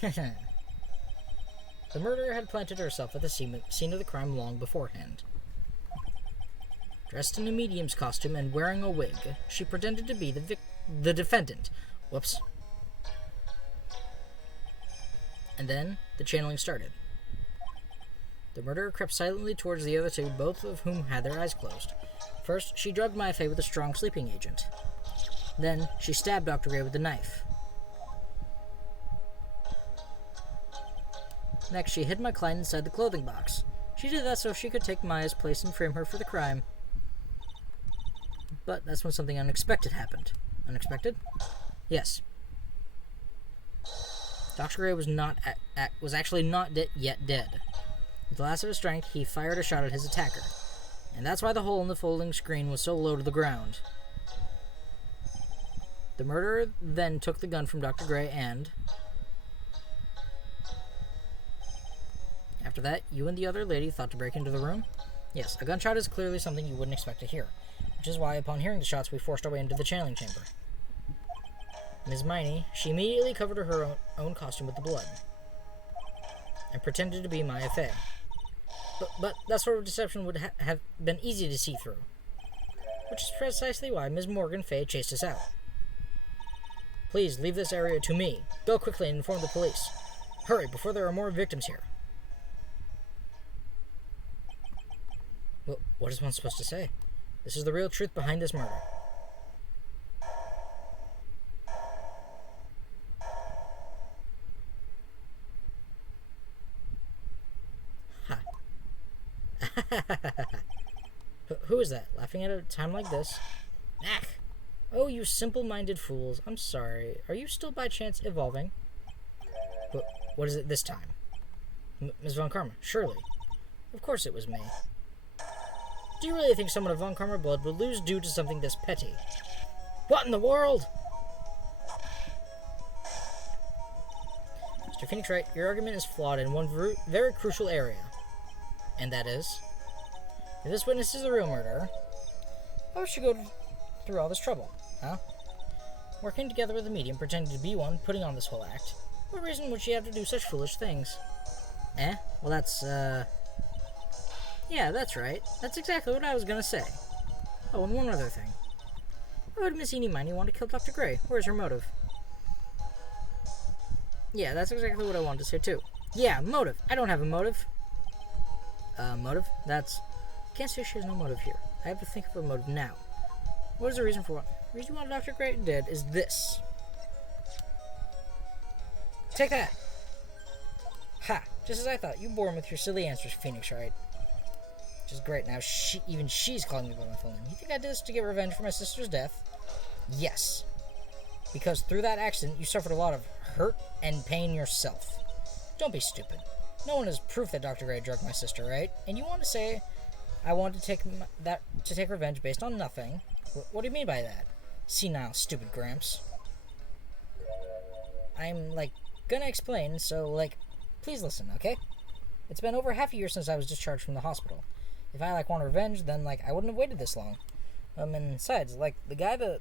The murderer had planted herself at the scene of the crime long beforehand. Dressed in a medium's costume and wearing a wig, she pretended to be the defendant. Whoops. And then the channeling started. The murderer crept silently towards the other two, both of whom had their eyes closed. First, she drugged my Faye with a strong sleeping agent. Then, she stabbed Dr. Gray with a knife. Next, she hid my client inside the clothing box. She did that so she could take Maya's place and frame her for the crime. But that's when something unexpected happened. Unexpected? Yes. Dr. Gray was actually not yet dead. With the last of his strength, he fired a shot at his attacker. And that's why the hole in the folding screen was so low to the ground. The murderer then took the gun from Dr. Gray and... After that, you and the other lady thought to break into the room? Yes, a gunshot is clearly something you wouldn't expect to hear, which is why, upon hearing the shots, we forced our way into the channeling chamber. Ms. Miney, she immediately covered her own costume with the blood, and pretended to be Maya Fey. But that sort of deception would have been easy to see through, which is precisely why Ms. Morgan Fey chased us out. Please, leave this area to me. Go quickly and inform the police. Hurry, before there are more victims here. Well, what is one supposed to say? This is the real truth behind this murder. Ha. Who is that? Laughing at a time like this? Ach! Oh, you simple-minded fools. I'm sorry. Are you still by chance evolving? What is it this time? Ms. Von Karma, surely. Of course it was me. Do you really think someone of Von Karma blood would lose due to something this petty? What in the world? Mr. Phoenix Wright, your argument is flawed in one very crucial area. And that is? If this witness is the real murderer, why would she go through all this trouble? Huh? Working together with a medium, pretending to be one, putting on this whole act. What reason would she have to do such foolish things? Eh? Well, that's, Yeah, that's right. That's exactly what I was gonna say. Oh, and one other thing. Why would Miss Eenie Miney want to kill Dr. Gray? Where's her motive? Yeah, that's exactly what I wanted to say, too. Yeah, motive. I don't have a motive. Motive? That's... Can't say she has no motive here. I have to think of a motive now. What is the reason for what? The reason why Dr. Gray dead is this. Take that! Ha! Just as I thought. You bore him with your silly answers, Phoenix Wright. Which is great. Now even she's calling me by my full name. You think I did this to get revenge for my sister's death? Yes. Because through that accident, you suffered a lot of hurt and pain yourself. Don't be stupid. No one has proof that Dr. Gray drugged my sister, right? And you want to say I wanted to take revenge based on nothing? What do you mean by that? Senile, stupid Gramps. I'm, gonna explain, so, please listen, okay? It's been over half a year since I was discharged from the hospital. If I, want revenge, then, I wouldn't have waited this long. And besides, the guy that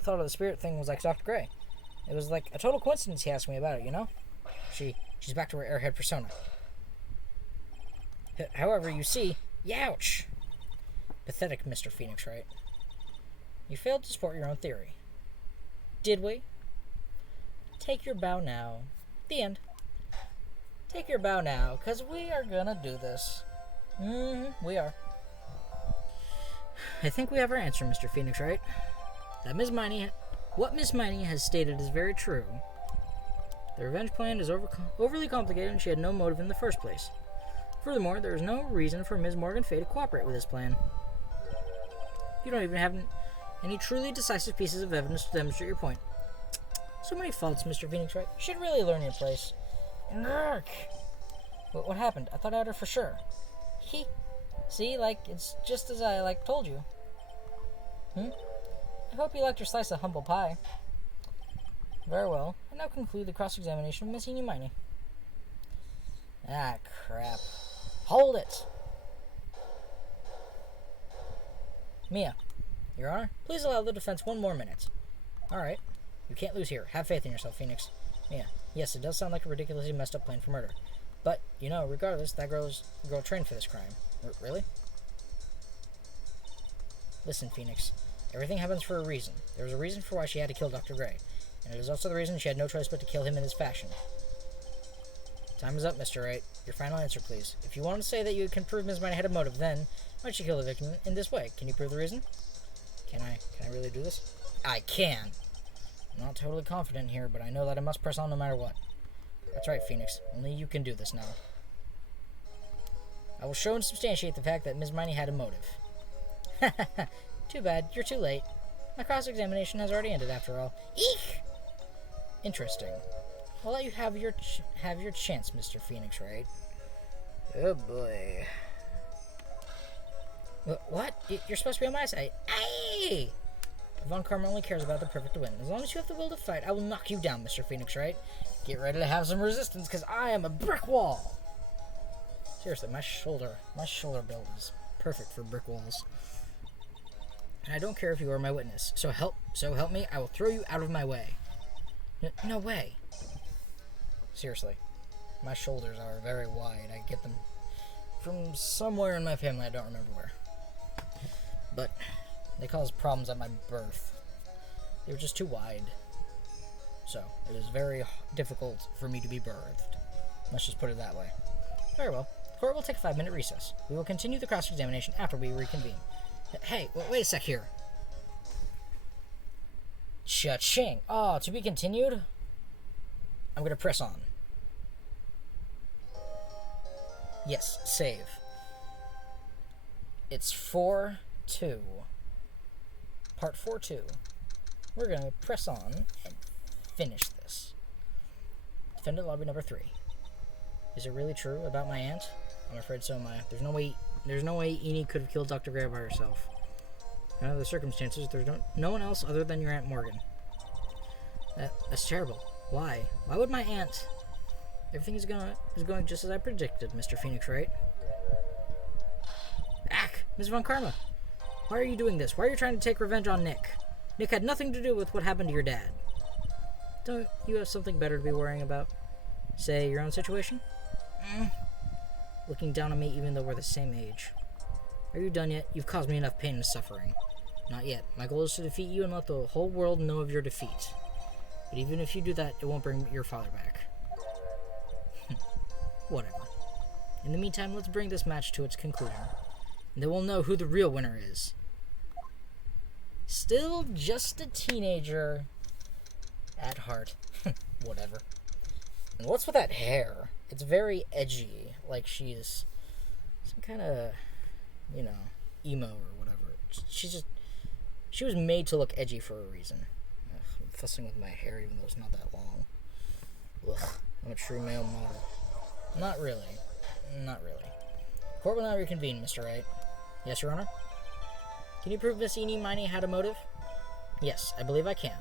thought of the spirit thing was, Dr. Gray. It was, a total coincidence he asked me about it, you know? She's back to her airhead persona. However, you see, youch! Pathetic, Mr. Phoenix Wright. You failed to support your own theory. Did we? Take your bow now. The end. Take your bow now, because we are gonna do this. We are. I think we have our answer, Mr. Phoenix Wright. What Miss Miney has stated is very true. The revenge plan is overly complicated and she had no motive in the first place. Furthermore, there is no reason for Ms. Morgan Fay to cooperate with this plan. You don't even have any truly decisive pieces of evidence to demonstrate your point. So many faults, Mr. Phoenix Wright. You should really learn your place. Grrk. What happened? I thought I had her for sure. See, it's just as I, told you. I hope you liked your slice of humble pie. Very well. I now conclude the cross-examination of Miss Eenie Miney. Ah, crap. Hold it! Mia, Your Honor, please allow the defense 1 more minute. Alright. You can't lose here. Have faith in yourself, Phoenix. Yeah. Yes, it does sound like a ridiculously messed up plan for murder. But, regardless, that girl trained for this crime. Really? Listen, Phoenix. Everything happens for a reason. There was a reason for why she had to kill Dr. Gray. And it is also the reason she had no choice but to kill him in this fashion. Time is up, Mr. Wright. Your final answer, please. If you want to say that you can prove Ms. Miney had a motive, then why'd she kill the victim in this way? Can you prove the reason? Can I really do this? I can! I'm not totally confident here, but I know that I must press on no matter what. That's right, Phoenix. Only you can do this now. I will show and substantiate the fact that Ms. Miney had a motive. Too bad. You're too late. My cross-examination has already ended, after all. Eek! Interesting. I'll let you have your chance, Mr. Phoenix, Wright? Oh, boy. What? You're supposed to be on my side. Aye! Von Karma only cares about the perfect win. As long as you have the will to fight, I will knock you down, Mr. Phoenix, Wright? Get ready to have some resistance, because I am a brick wall! Seriously, my shoulder build is perfect for brick walls. And I don't care if you are my witness. So help me, I will throw you out of my way. No way. Seriously. My shoulders are very wide. I get them from somewhere in my family. I don't remember where. But they caused problems at my birth. They were just too wide. So it was very difficult for me to be birthed. Let's just put it that way. Very well. The court will take a 5-minute recess. We will continue the cross-examination after we reconvene. Hey, wait a sec here. Cha-ching. Oh, to be continued? I'm gonna press on. Yes, save. It's 4-2. Part 4-2. We're gonna press on and finish this. Defendant lobby number 3. Is it really true about my aunt? I'm afraid so, Maya. There's no way Enid could have killed Dr. Gray by herself. Under the circumstances, there's no one else other than your Aunt Morgan. That's terrible. Why? Why would my aunt... Everything is going just as I predicted, Mr. Phoenix, Wright? Ack! Ms. Von Karma! Why are you doing this? Why are you trying to take revenge on Nick? Nick had nothing to do with what happened to your dad. Don't you have something better to be worrying about? Say, your own situation? Looking down on me even though we're the same age. Are you done yet? You've caused me enough pain and suffering. Not yet. My goal is to defeat you and let the whole world know of your defeat. But even if you do that, it won't bring your father back. Whatever. In the meantime, let's bring this match to its conclusion. And then we'll know who the real winner is. Still just a teenager at heart. Whatever. And what's with that hair? It's very edgy. Like she's some kind of, emo or whatever. She was made to look edgy for a reason. Ugh, I'm fussing with my hair even though it's not that long. Ugh, I'm a true male model. Not really. Court will now reconvene, Mr. Wright. Yes, Your Honor? Can you prove Miss Eenie Miney had a motive? Yes, I believe I can.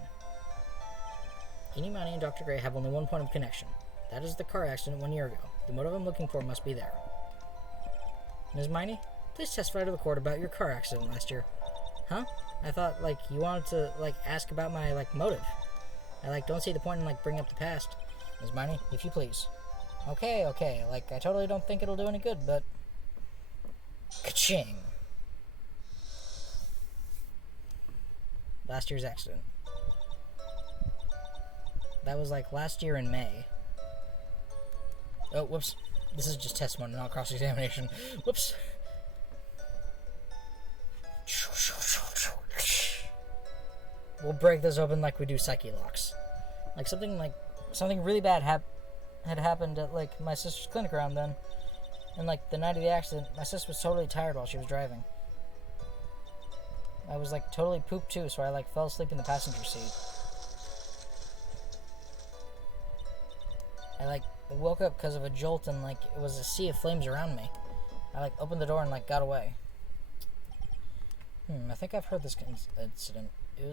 Eenie Miney and Dr. Gray have only one point of connection. That is the car accident 1 year ago. The motive I'm looking for must be there. Ms. Miney, please testify to the court about your car accident last year. Huh? I thought, you wanted to, ask about my, motive. I, don't see the point in, bringing up the past. Ms. Miney, if you please. Okay. I totally don't think it'll do any good, but... Ka-ching! Last year's accident. That was, last year in May. Oh, whoops. This is just testimony, not cross-examination. Whoops. We'll break this open like we do psyche locks. Something really bad had happened at, my sister's clinic around then. And, the night of the accident, my sister was totally tired while she was driving. I was, totally pooped too, so I, fell asleep in the passenger seat. I, woke up because of a jolt and, it was a sea of flames around me. I, opened the door and, got away. I think I've heard this incident. It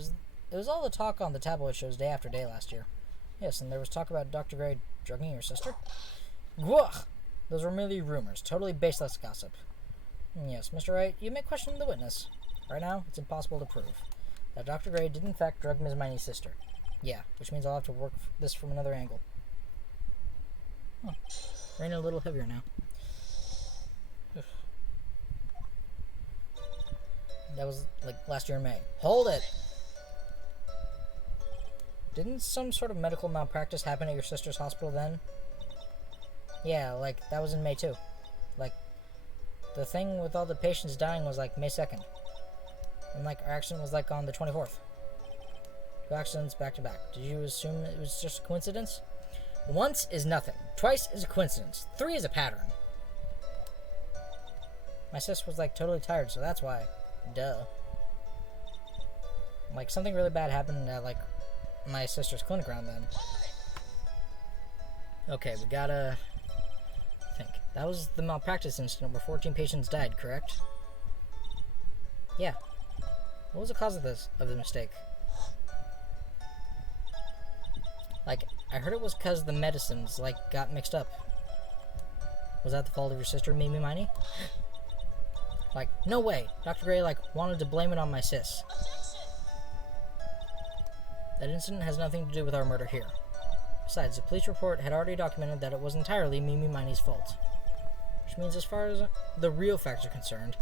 was all the talk on the tabloid shows day after day last year. Yes, and there was talk about Dr. Gray drugging your sister. Gwah! Those were merely rumors, totally baseless gossip. Yes, Mr. Wright, you may question the witness. Right now, it's impossible to prove. that Dr. Gray did in fact drug Ms. Miney's sister. Yeah, which means I'll have to work this from another angle. Huh. Raining a little heavier now. Oof. That was like last year in May. Hold it! Didn't some sort of medical malpractice happen at your sister's hospital then? Yeah, like, that was in May too. Like, the thing with all the patients dying was like May 2nd. And like, our accident was like on the 24th. 2 accidents back to back. Did you assume it was just a coincidence? Once is nothing. Twice is a coincidence. 3 is a pattern. My sis was like totally tired, so that's why. Duh. Like, something really bad happened at like my sister's clinic around then. Okay, we gotta think. That was the malpractice incident where 14 patients died, correct? Yeah. What was the cause of the mistake? Like, I heard it was because the medicines, like, got mixed up. Was that the fault of your sister, Mimi Miney? Like, no way. Dr. Gray, like, wanted to blame it on my sis. That incident has nothing to do with our murder here. Besides, the police report had already documented that it was entirely Mimi Miney's fault. Which means as far as the real facts are concerned,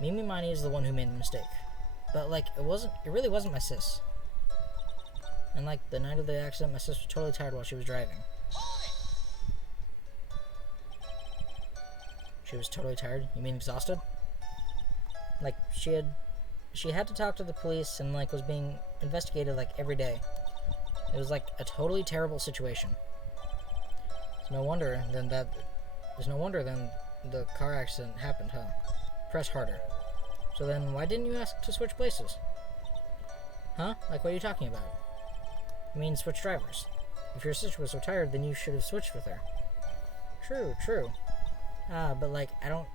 Mimi Miney is the one who made the mistake. But, like, it really wasn't my sis. And, like, the night of the accident, my sis was totally tired while she was driving. She was totally tired? You mean exhausted? Like, she had to talk to the police and, like, was being investigated, like, every day. It was, like, a totally terrible situation. There's no wonder then the car accident happened, huh? Press harder. So then, why didn't you ask to switch places? Huh? Like, what are you talking about? I mean, switch drivers. If your sister was so tired, then you should have switched with her. True. But, like, I don't,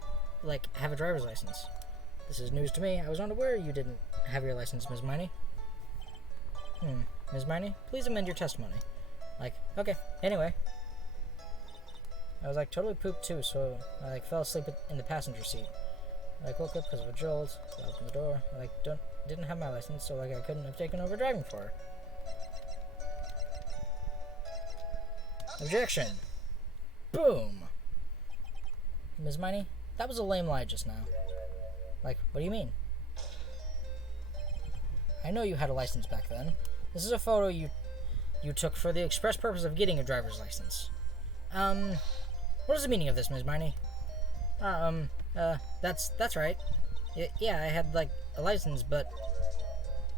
like, have a driver's license. This is news to me. I was unaware you didn't have your license, Ms. Miney. Ms. Miney, please amend your testimony. Like, okay, anyway. I was, like, totally pooped, too, so I, like, fell asleep in the passenger seat. I, like, woke up because of a jolt. I opened the door. I, like, didn't have my license, so, like, I couldn't have taken over driving for her. Objection! Boom! Ms. Miney, that was a lame lie just now. Like, what do you mean? I know you had a license back then. This is a photo you took for the express purpose of getting a driver's license. What is the meaning of this, Ms. Miney? That's right. Yeah, I had, like, a license, but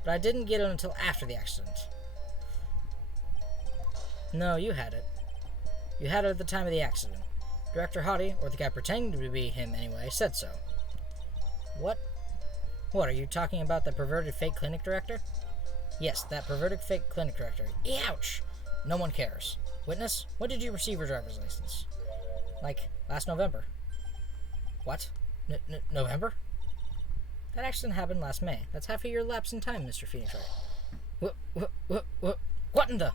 I didn't get it until after the accident. No, you had it. You had it at the time of the accident. Director Hottie, or the guy pretending to be him anyway, said so. What? What, are you talking about the perverted fake clinic director? Yes, that perverted fake clinic director. Ouch! No one cares. Witness, when did you receive your driver's license? Like, last November. What? November? That accident happened last May. That's half a year lapse in time, Mr. Phoenix Wright. What in the...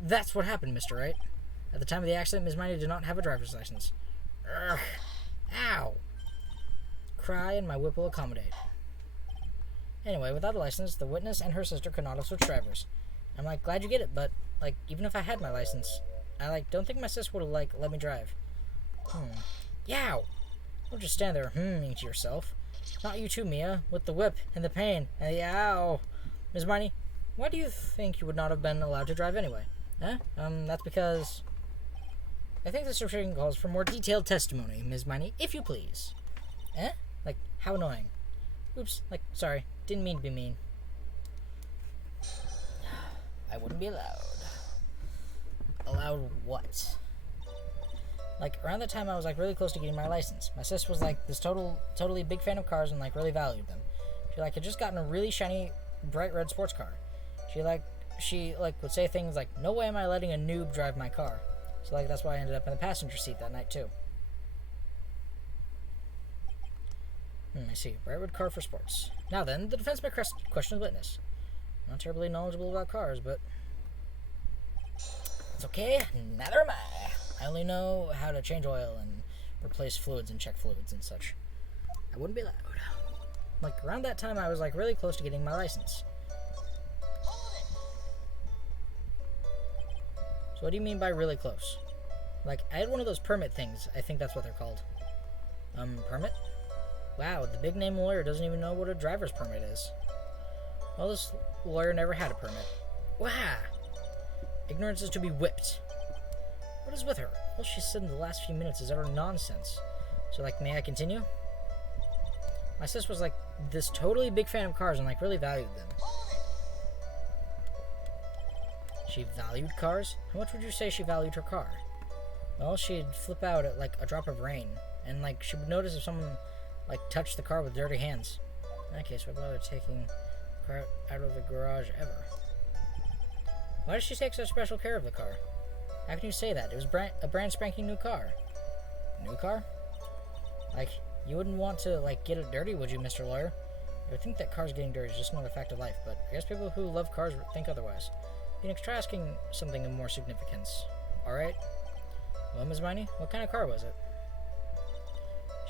That's what happened, Mr. Wright. At the time of the accident, Ms. Miney did not have a driver's license. Urgh. Ow! Cry and my whip will accommodate. Anyway, without a license, the witness and her sister could not have switched drivers. I'm, like, glad you get it, but, like, even if I had my license, I, like, don't think my sis would have, like, let me drive. Yow! Don't just stand there hmming to yourself. Not you too, Mia, with the whip and the pain and the ow. Ms. Miney, why do you think you would not have been allowed to drive anyway? Huh? That's because... I think this restriction calls for more detailed testimony, Ms. Miney, if you please. Eh? Like, how annoying. Oops, like, sorry. Didn't mean to be mean. I wouldn't be allowed. Allowed what? Like, around the time I was, like, really close to getting my license. My sis was, like, this totally big fan of cars and, like, really valued them. She, like, had just gotten a really shiny, bright red sports car. She would say things like, no way am I letting a noob drive my car. So, like, that's why I ended up in the passenger seat that night, too. I see. Bright red car for sports. Now then, the defense may question the witness. I'm not terribly knowledgeable about cars, but... it's okay. Neither am I. I only know how to change oil and replace fluids and check fluids and such. I wouldn't be allowed. Like, around that time, I was, like, really close to getting my license. So what do you mean by really close? Like, I had one of those permit things. I think that's what they're called. Permit? Wow, the big name lawyer doesn't even know what a driver's permit is. Well, this lawyer never had a permit. Wow! Ignorance is to be whipped. What is with her? All she said in the last few minutes is utter nonsense. So, like, may I continue? My sis was, like, this totally big fan of cars and, like, really valued them. She valued cars? How much would you say she valued her car? Well, she'd flip out at, like, a drop of rain. And, like, she would notice if someone, like, touched the car with dirty hands. In that case, why bother taking the car out of the garage ever? Why does she take such special care of the car? How can you say that? It was a brand spanking new car. New car? Like, you wouldn't want to, like, get it dirty, would you, Mr. Lawyer? I would think that cars getting dirty is just not a fact of life, but I guess people who love cars think otherwise. Phoenix, try asking something of more significance. Alright? Well, Ms. Miney, what kind of car was it?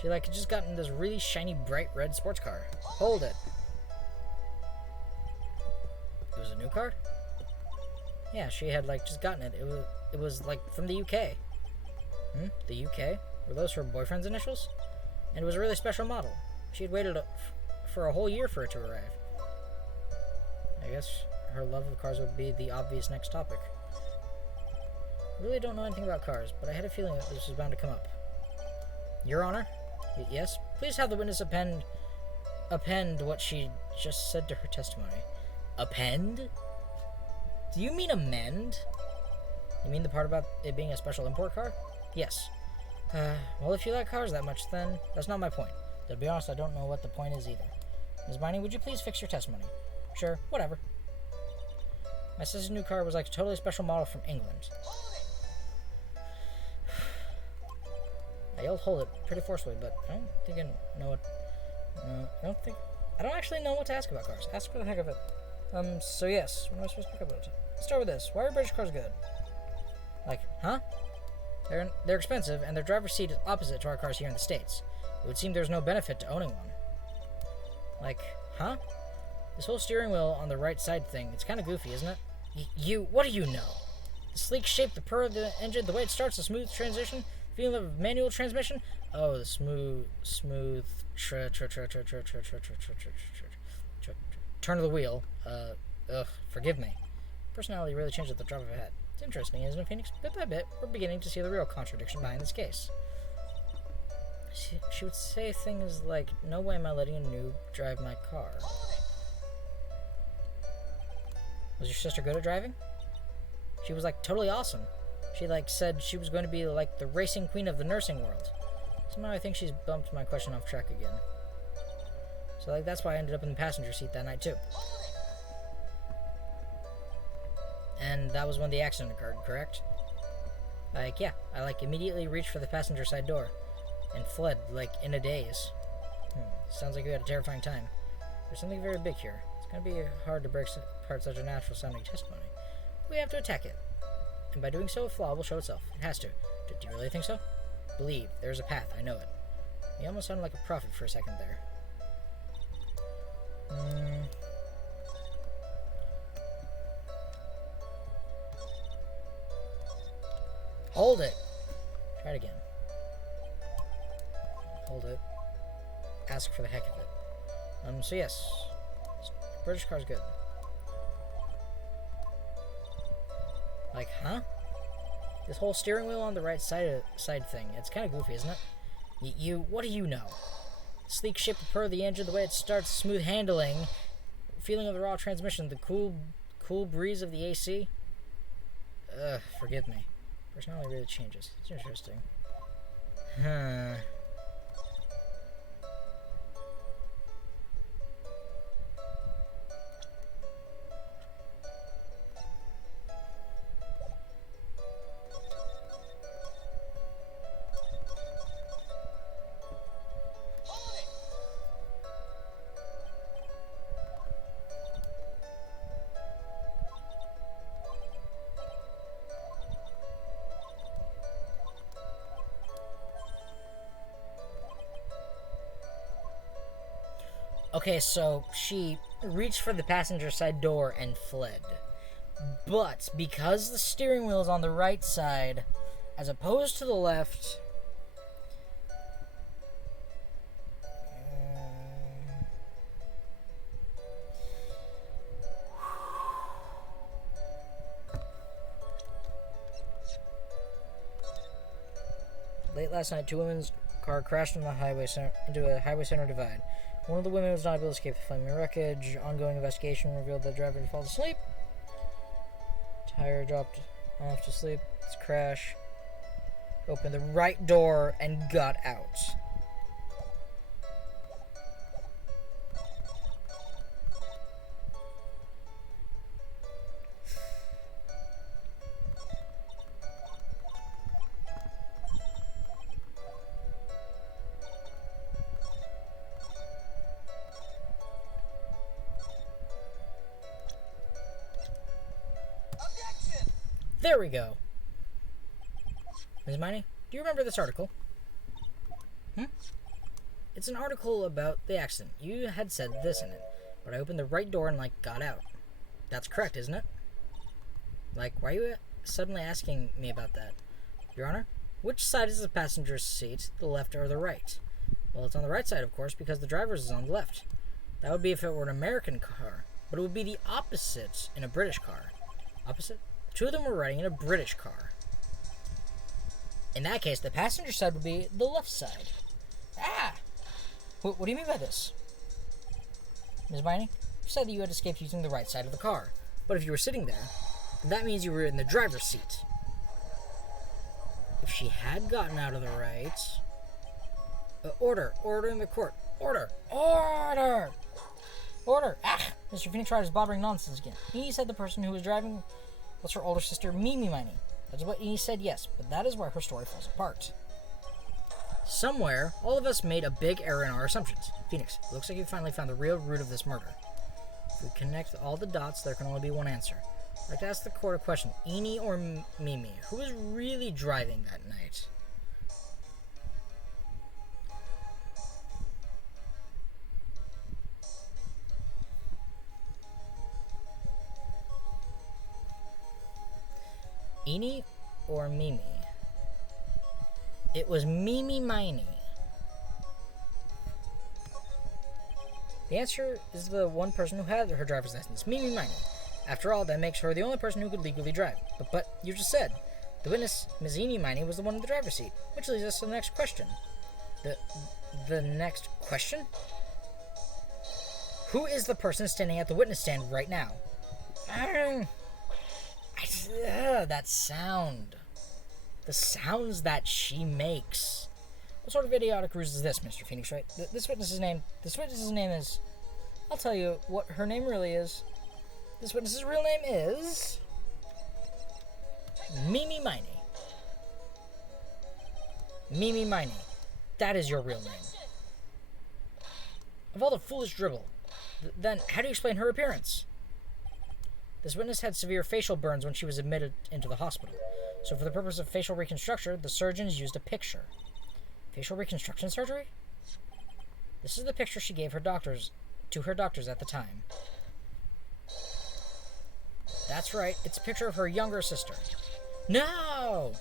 She, like, had just gotten this really shiny, bright red sports car. Hold it. It was a new car? Yeah, she had, like, just gotten it. It was like, from the UK. The UK? Were those her boyfriend's initials? And it was a really special model. She had waited for a whole year for it to arrive. I guess her love of cars would be the obvious next topic. I really don't know anything about cars, but I had a feeling that this was bound to come up. Your Honor? Yes? Please have the witness append what she just said to her testimony. Append? Do you mean amend? You mean the part about it being a special import car? Yes. Well, if you like cars that much, then that's not my point. To be honest, I don't know what the point is either. Ms. Miney, would you please fix your testimony? Sure, whatever. My sister's new car was like a totally special model from England. I yelled hold it pretty forcefully, but I don't think I know what... I don't actually know what to ask about cars. Ask for the heck of it. So yes, what am I supposed to pick up about? Let's start with this. Why are British cars good? Like, huh? They're expensive, and their driver's seat is opposite to our cars here in the States. It would seem there's no benefit to owning one. Like, huh? This whole steering wheel on the right side thing, it's kind of goofy, isn't it? What do you know? The sleek shape, the purr of the engine, the way it starts, the smooth transition, feeling of manual transmission. Oh, the smooth turn of the wheel. Forgive me. Personality really changed at the drop of a hat. It's interesting, isn't it, Phoenix? Bit by bit, we're beginning to see the real contradiction behind this case. She would say things like, no way am I letting a noob drive my car. Was your sister good at driving? She was, like, totally awesome. She, like, said she was going to be, like, the racing queen of the nursing world. Somehow I think she's bumped my question off track again. So, like, that's why I ended up in the passenger seat that night, too. And that was when the accident occurred, correct? Like, yeah, I, like, immediately reached for the passenger side door and fled, like, in a daze. Sounds like you had a terrifying time. There's something very big here. It's gonna be hard to break apart such a natural-sounding testimony. We have to attack it. And by doing so, a flaw will show itself. It has to. Do you really think so? Believe. There's a path. I know it. You almost sounded like a prophet for a second there. Hold it. Try it again. Hold it. Ask for the heck of it. So yes. British car's good. Like, huh? This whole steering wheel on the right side thing, it's kind of goofy, isn't it? What do you know? Sleek shape of purr of the engine, the way it starts, smooth handling, feeling of the raw transmission, the cool breeze of the AC. Forgive me. Personality really changes. It's interesting. Okay, so she reached for the passenger side door and fled. But because the steering wheel is on the right side, as opposed to the left... Late last night, two women's car crashed into a highway center divide. One of the women was not able to escape the flaming wreckage. Ongoing investigation revealed that the driver had fallen asleep. Tire dropped off to sleep. Let's crash. Opened the right door and got out. There we go. Ms. Miney, do you remember this article? It's an article about the accident. You had said this in it, but I opened the right door and, got out. That's correct, isn't it? Why are you suddenly asking me about that? Your Honor, which side is the passenger's seat, the left or the right? Well, it's on the right side, of course, because the driver's is on the left. That would be if it were an American car, but it would be the opposite in a British car. Opposite? Two of them were riding in a British car. In that case, the passenger side would be the left side. Ah! What do you mean by this? Ms. Miney, you said that you had escaped using the right side of the car. But if you were sitting there, that means you were in the driver's seat. If she had gotten out of the right... Order in the court. Order! Ah! Mr. Phoenix Wright is bothering nonsense again. He said the person who was driving was her older sister, Mimi Miney. That's what he said, yes, but that is where her story falls apart. Somewhere, all of us made a big error in our assumptions. Phoenix, it looks like you finally found the real root of this murder. If we connect all the dots, there can only be one answer. I'd like to ask the court a question. Eni or Mimi? Who was really driving that night? Eni or Mimi? It was Mimi Miney. The answer is the one person who had her driver's license, Mimi Miney. After all, that makes her the only person who could legally drive. But you just said, the witness, Ms. Eni Miney, was the one in the driver's seat, which leads us to the next question. The next question? Who is the person standing at the witness stand right now? That sound. The sounds that she makes. What sort of idiotic ruse is this, Mr. Phoenix Wright? This witness's name is... I'll tell you what her name really is. This witness's real name is... Mimi Miney. Mimi Miney. That is your real name. Of all the foolish dribble, then how do you explain her appearance? This witness had severe facial burns when she was admitted into the hospital. So for the purpose of facial reconstruction, the surgeons used a picture. Facial reconstruction surgery? This is the picture she gave her doctors at the time. That's right, it's a picture of her younger sister. No!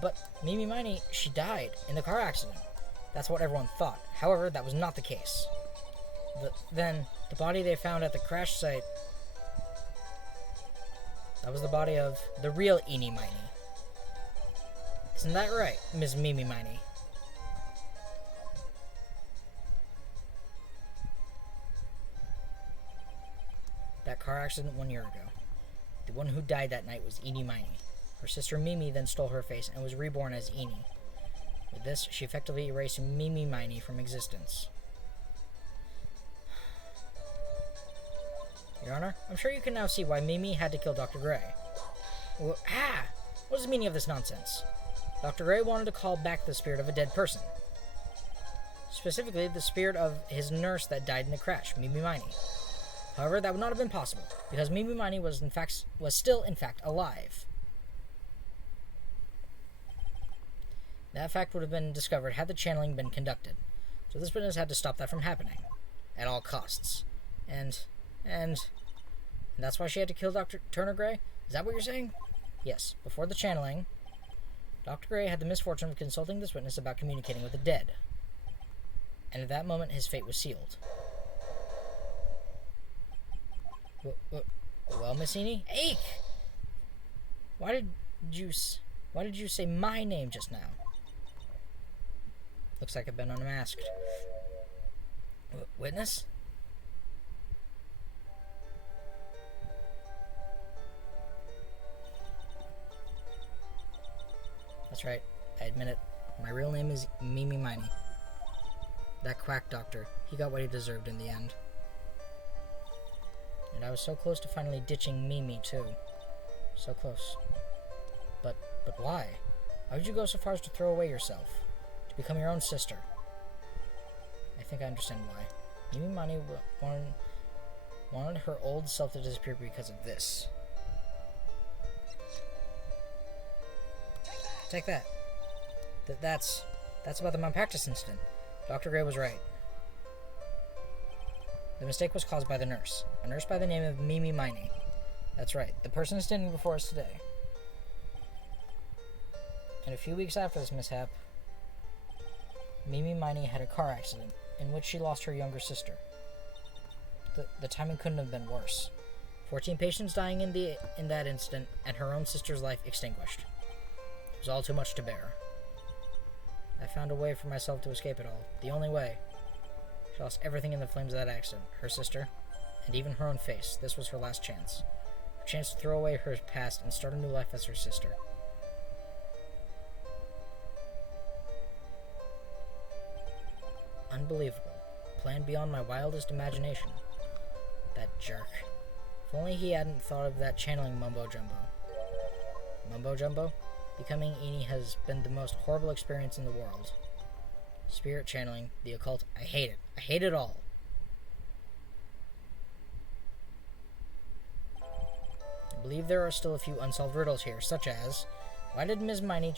But Mimi Miney, she died in the car accident. That's what everyone thought. However, that was not the case. Then, the body they found at the crash site... That was the body of the real Eni Miney. Isn't that right, Ms. Mimi Miney? That car accident 1 year ago. The one who died that night was Eni Miney. Her sister Mimi then stole her face and was reborn as Eni. With this, she effectively erased Mimi Miney from existence. Your Honor, I'm sure you can now see why Mimi had to kill Dr. Gray. What is the meaning of this nonsense? Dr. Gray wanted to call back the spirit of a dead person. Specifically, the spirit of his nurse that died in the crash, Mimi Miney. However, that would not have been possible, because Mimi Miney was still alive. That fact would have been discovered had the channeling been conducted, so this witness had to stop that from happening. at all costs. And that's why she had to kill Dr. Turner Gray? Is that what you're saying? Yes. Before the channeling, Dr. Gray had the misfortune of consulting this witness about communicating with the dead. And at that moment, his fate was sealed. Well, Miss Eni? Eek! Why did you say my name just now? Looks like I've been unmasked. Witness? That's right. I admit it. My real name is Mimi Miney. That quack doctor, he got what he deserved in the end. And I was so close to finally ditching Mimi, too. So close. But why? Why would you go so far as to throw away yourself? To become your own sister? I think I understand why. Mimi Miney wanted her old self to disappear because of this. Take that. That's about the malpractice incident. Dr. Gray was right. The mistake was caused by the nurse. A nurse by the name of Mimi Miney. That's right. The person standing before us today. And a few weeks after this mishap, Mimi Miney had a car accident in which she lost her younger sister. The timing couldn't have been worse. 14 patients dying in that incident, and her own sister's life extinguished. It was all too much to bear. I found a way for myself to escape it all. The only way. She lost everything in the flames of that accident. Her sister, and even her own face. This was her last chance. Her chance to throw away her past and start a new life as her sister. Unbelievable. Planned beyond my wildest imagination. That jerk. If only he hadn't thought of that channeling mumbo-jumbo. Mumbo-jumbo? Becoming Eni has been the most horrible experience in the world. Spirit channeling, the occult, I hate it. I hate it all. I believe there are still a few unsolved riddles here, such as, why did Ms. Miney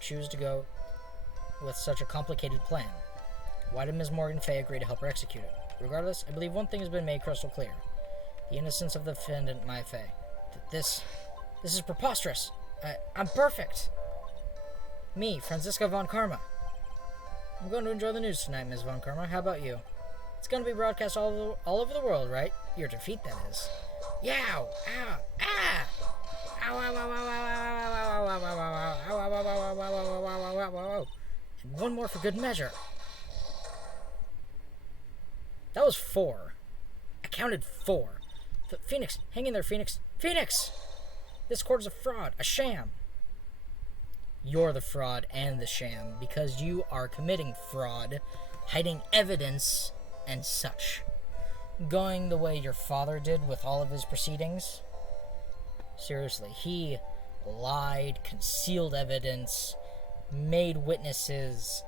choose to go with such a complicated plan? Why did Ms. Morgan Fay agree to help her execute it? Regardless, I believe one thing has been made crystal clear. The innocence of the defendant, Maya Fay. This is preposterous. I'm perfect. Me, Franziska von Karma. I'm going to enjoy the news tonight, Ms. von Karma. How about you? It's going to be broadcast all over the world, right? Your defeat, that is. Yow! Ow! Ah! Ow! Ow! Ow! Ow! Ow! Ow! Ow! Ow! Ow! Ow! Ow! Ow! Ow! Ow! And one more for good measure. That was 4. I counted 4. Phoenix, hang in there, Phoenix. Phoenix! This court is a fraud, a sham. You're the fraud and the sham, because you are committing fraud, hiding evidence, and such. Going the way your father did with all of his proceedings. Seriously, he lied, concealed evidence, made witnesses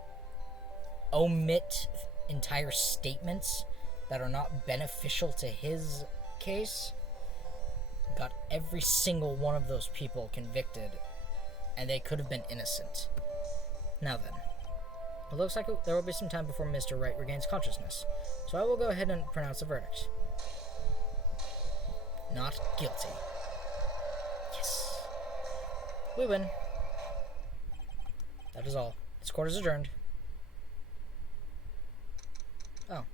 omit entire statements that are not beneficial to his case. Got every single one of those people convicted, and they could have been innocent. Now then, it looks like there will be some time before Mr. Wright regains consciousness, so I will go ahead and pronounce the verdict. Not guilty. Yes. We win. That is all. This court is adjourned. Oh.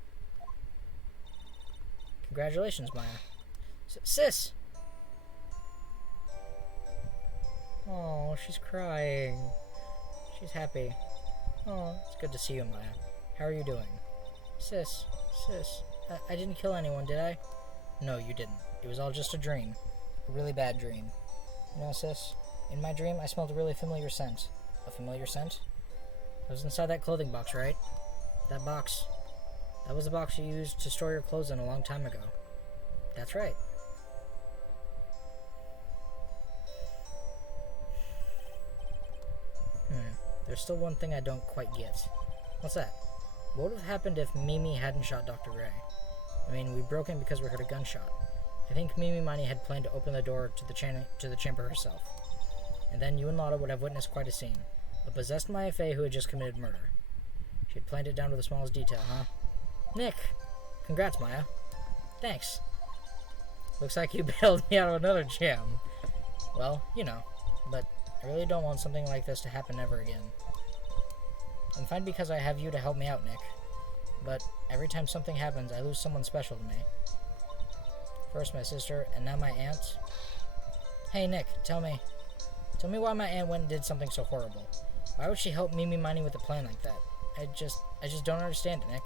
Congratulations, Maya. Sis! Oh, she's crying. She's happy. Oh, it's good to see you, Maya. How are you doing? Sis, I didn't kill anyone, did I? No, you didn't. It was all just a dream. A really bad dream. You know, sis, in my dream, I smelled a really familiar scent. A familiar scent? It was inside that clothing box, right? That box. That was the box you used to store your clothes in a long time ago. That's right. There's still one thing I don't quite get. What's that? What would have happened if Mimi hadn't shot Dr. Gray? I mean, we broke in because we heard a gunshot. I think Mimi Miney had planned to open the door to the chamber herself. And then you and Lotta would have witnessed quite a scene. A possessed Maya Fey who had just committed murder. She had planned it down to the smallest detail, huh? Nick! Congrats, Maya. Thanks. Looks like you bailed me out of another jam. Well, you know, but I really don't want something like this to happen ever again. I'm fine because I have you to help me out, Nick. But every time something happens, I lose someone special to me. First my sister, and now my aunt. Hey, Nick, tell me why my aunt went and did something so horrible. Why would she help Mimi Miney with a plan like that? I just don't understand it, Nick.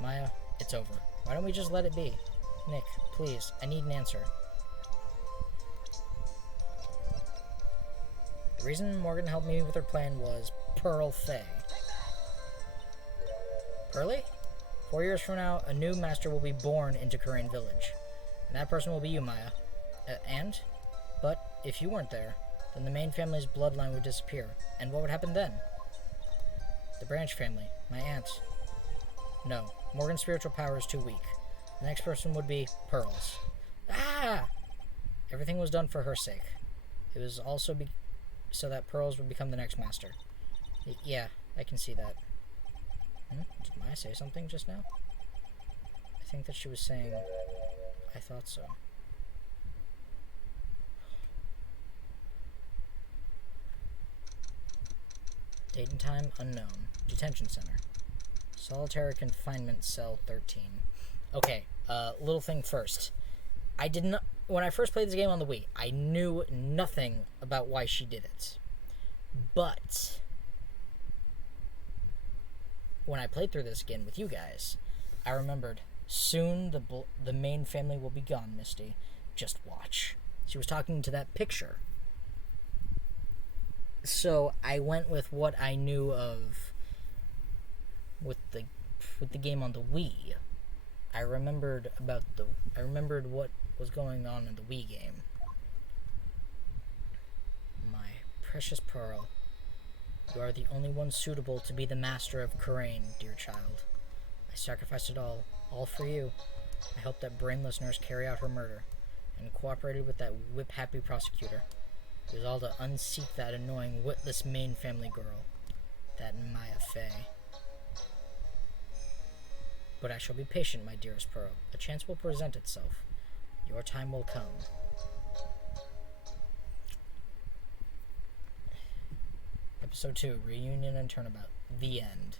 Maya, it's over. Why don't we just let it be? Nick, please, I need an answer. The reason Morgan helped me with her plan was Pearl Faye. Pearly? 4 years from now, a new master will be born into Kurain Village. And that person will be you, Maya. But if you weren't there, then the main family's bloodline would disappear. And what would happen then? The Branch family, my aunt. No, Morgan's spiritual power is too weak. The next person would be Pearl's. Ah! Everything was done for her sake. It was also so that Pearl's would become the next master. Yeah, I can see that. Did Maya say something just now? I think that she was saying, I thought so. Date and time unknown. Detention center. Solitary confinement cell 13. Okay, little thing first. I did not. When I first played this game on the Wii, I knew nothing about why she did it. But when I played through this again with you guys, I remembered, soon the main family will be gone, Misty. Just watch. She was talking to that picture. So I went with what I knew of with the game on the Wii. I remembered what was going on in the Wii game. My precious Pearl, you are the only one suitable to be the master of Kurain, dear child. I sacrificed it all for you. I helped that brainless nurse carry out her murder, and cooperated with that whip-happy prosecutor. It was all to unseat that annoying, witless main family girl, that Maya Fey. But I shall be patient, my dearest Pearl. A chance will present itself. Your time will come. Episode 2, Reunion and Turnabout. The end.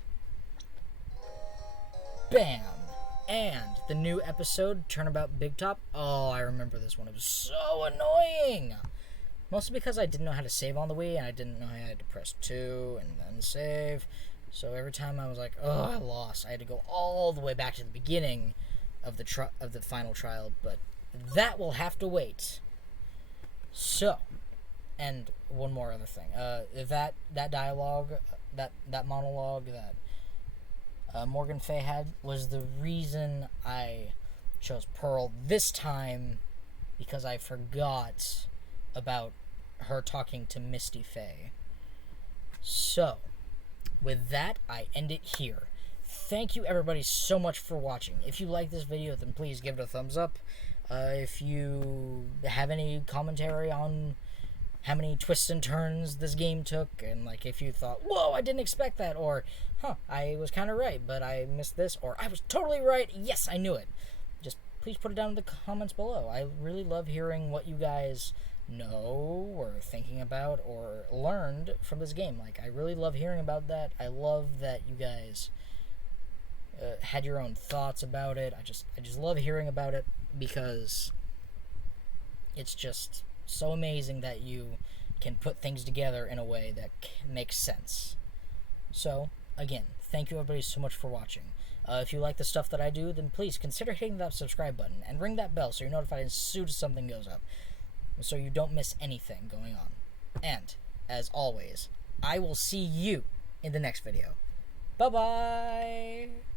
Bam! And the new episode, Turnabout Big Top. Oh, I remember this one. It was so annoying! Mostly because I didn't know how to save on the Wii, and I didn't know I had to press 2 and then save. So every time I was like, oh, I lost. I had to go all the way back to the beginning of the final trial, but that will have to wait. So, and one more other thing. That dialogue, that monologue that Morgan Fay had was the reason I chose Pearl this time, because I forgot about her talking to Misty Fay. So, with that, I end it here. Thank you everybody so much for watching. If you like this video, then please give it a thumbs up. If you have any commentary on how many twists and turns this game took, and like if you thought, whoa, I didn't expect that, or I was kind of right, but I missed this, or I was totally right, yes, I knew it. Just please put it down in the comments below. I really love hearing what you guys know or thinking about or learned from this game. Like, I really love hearing about that. I love that you guys had your own thoughts about it. I just love hearing about it, because it's just so amazing that you can put things together in a way that makes sense. So again, thank you everybody so much for watching. If you like the stuff that I do, then please consider hitting that subscribe button and ring that bell so you're notified as soon as something goes up, so you don't miss anything going on. And, as always, I will see you in the next video. Bye-bye!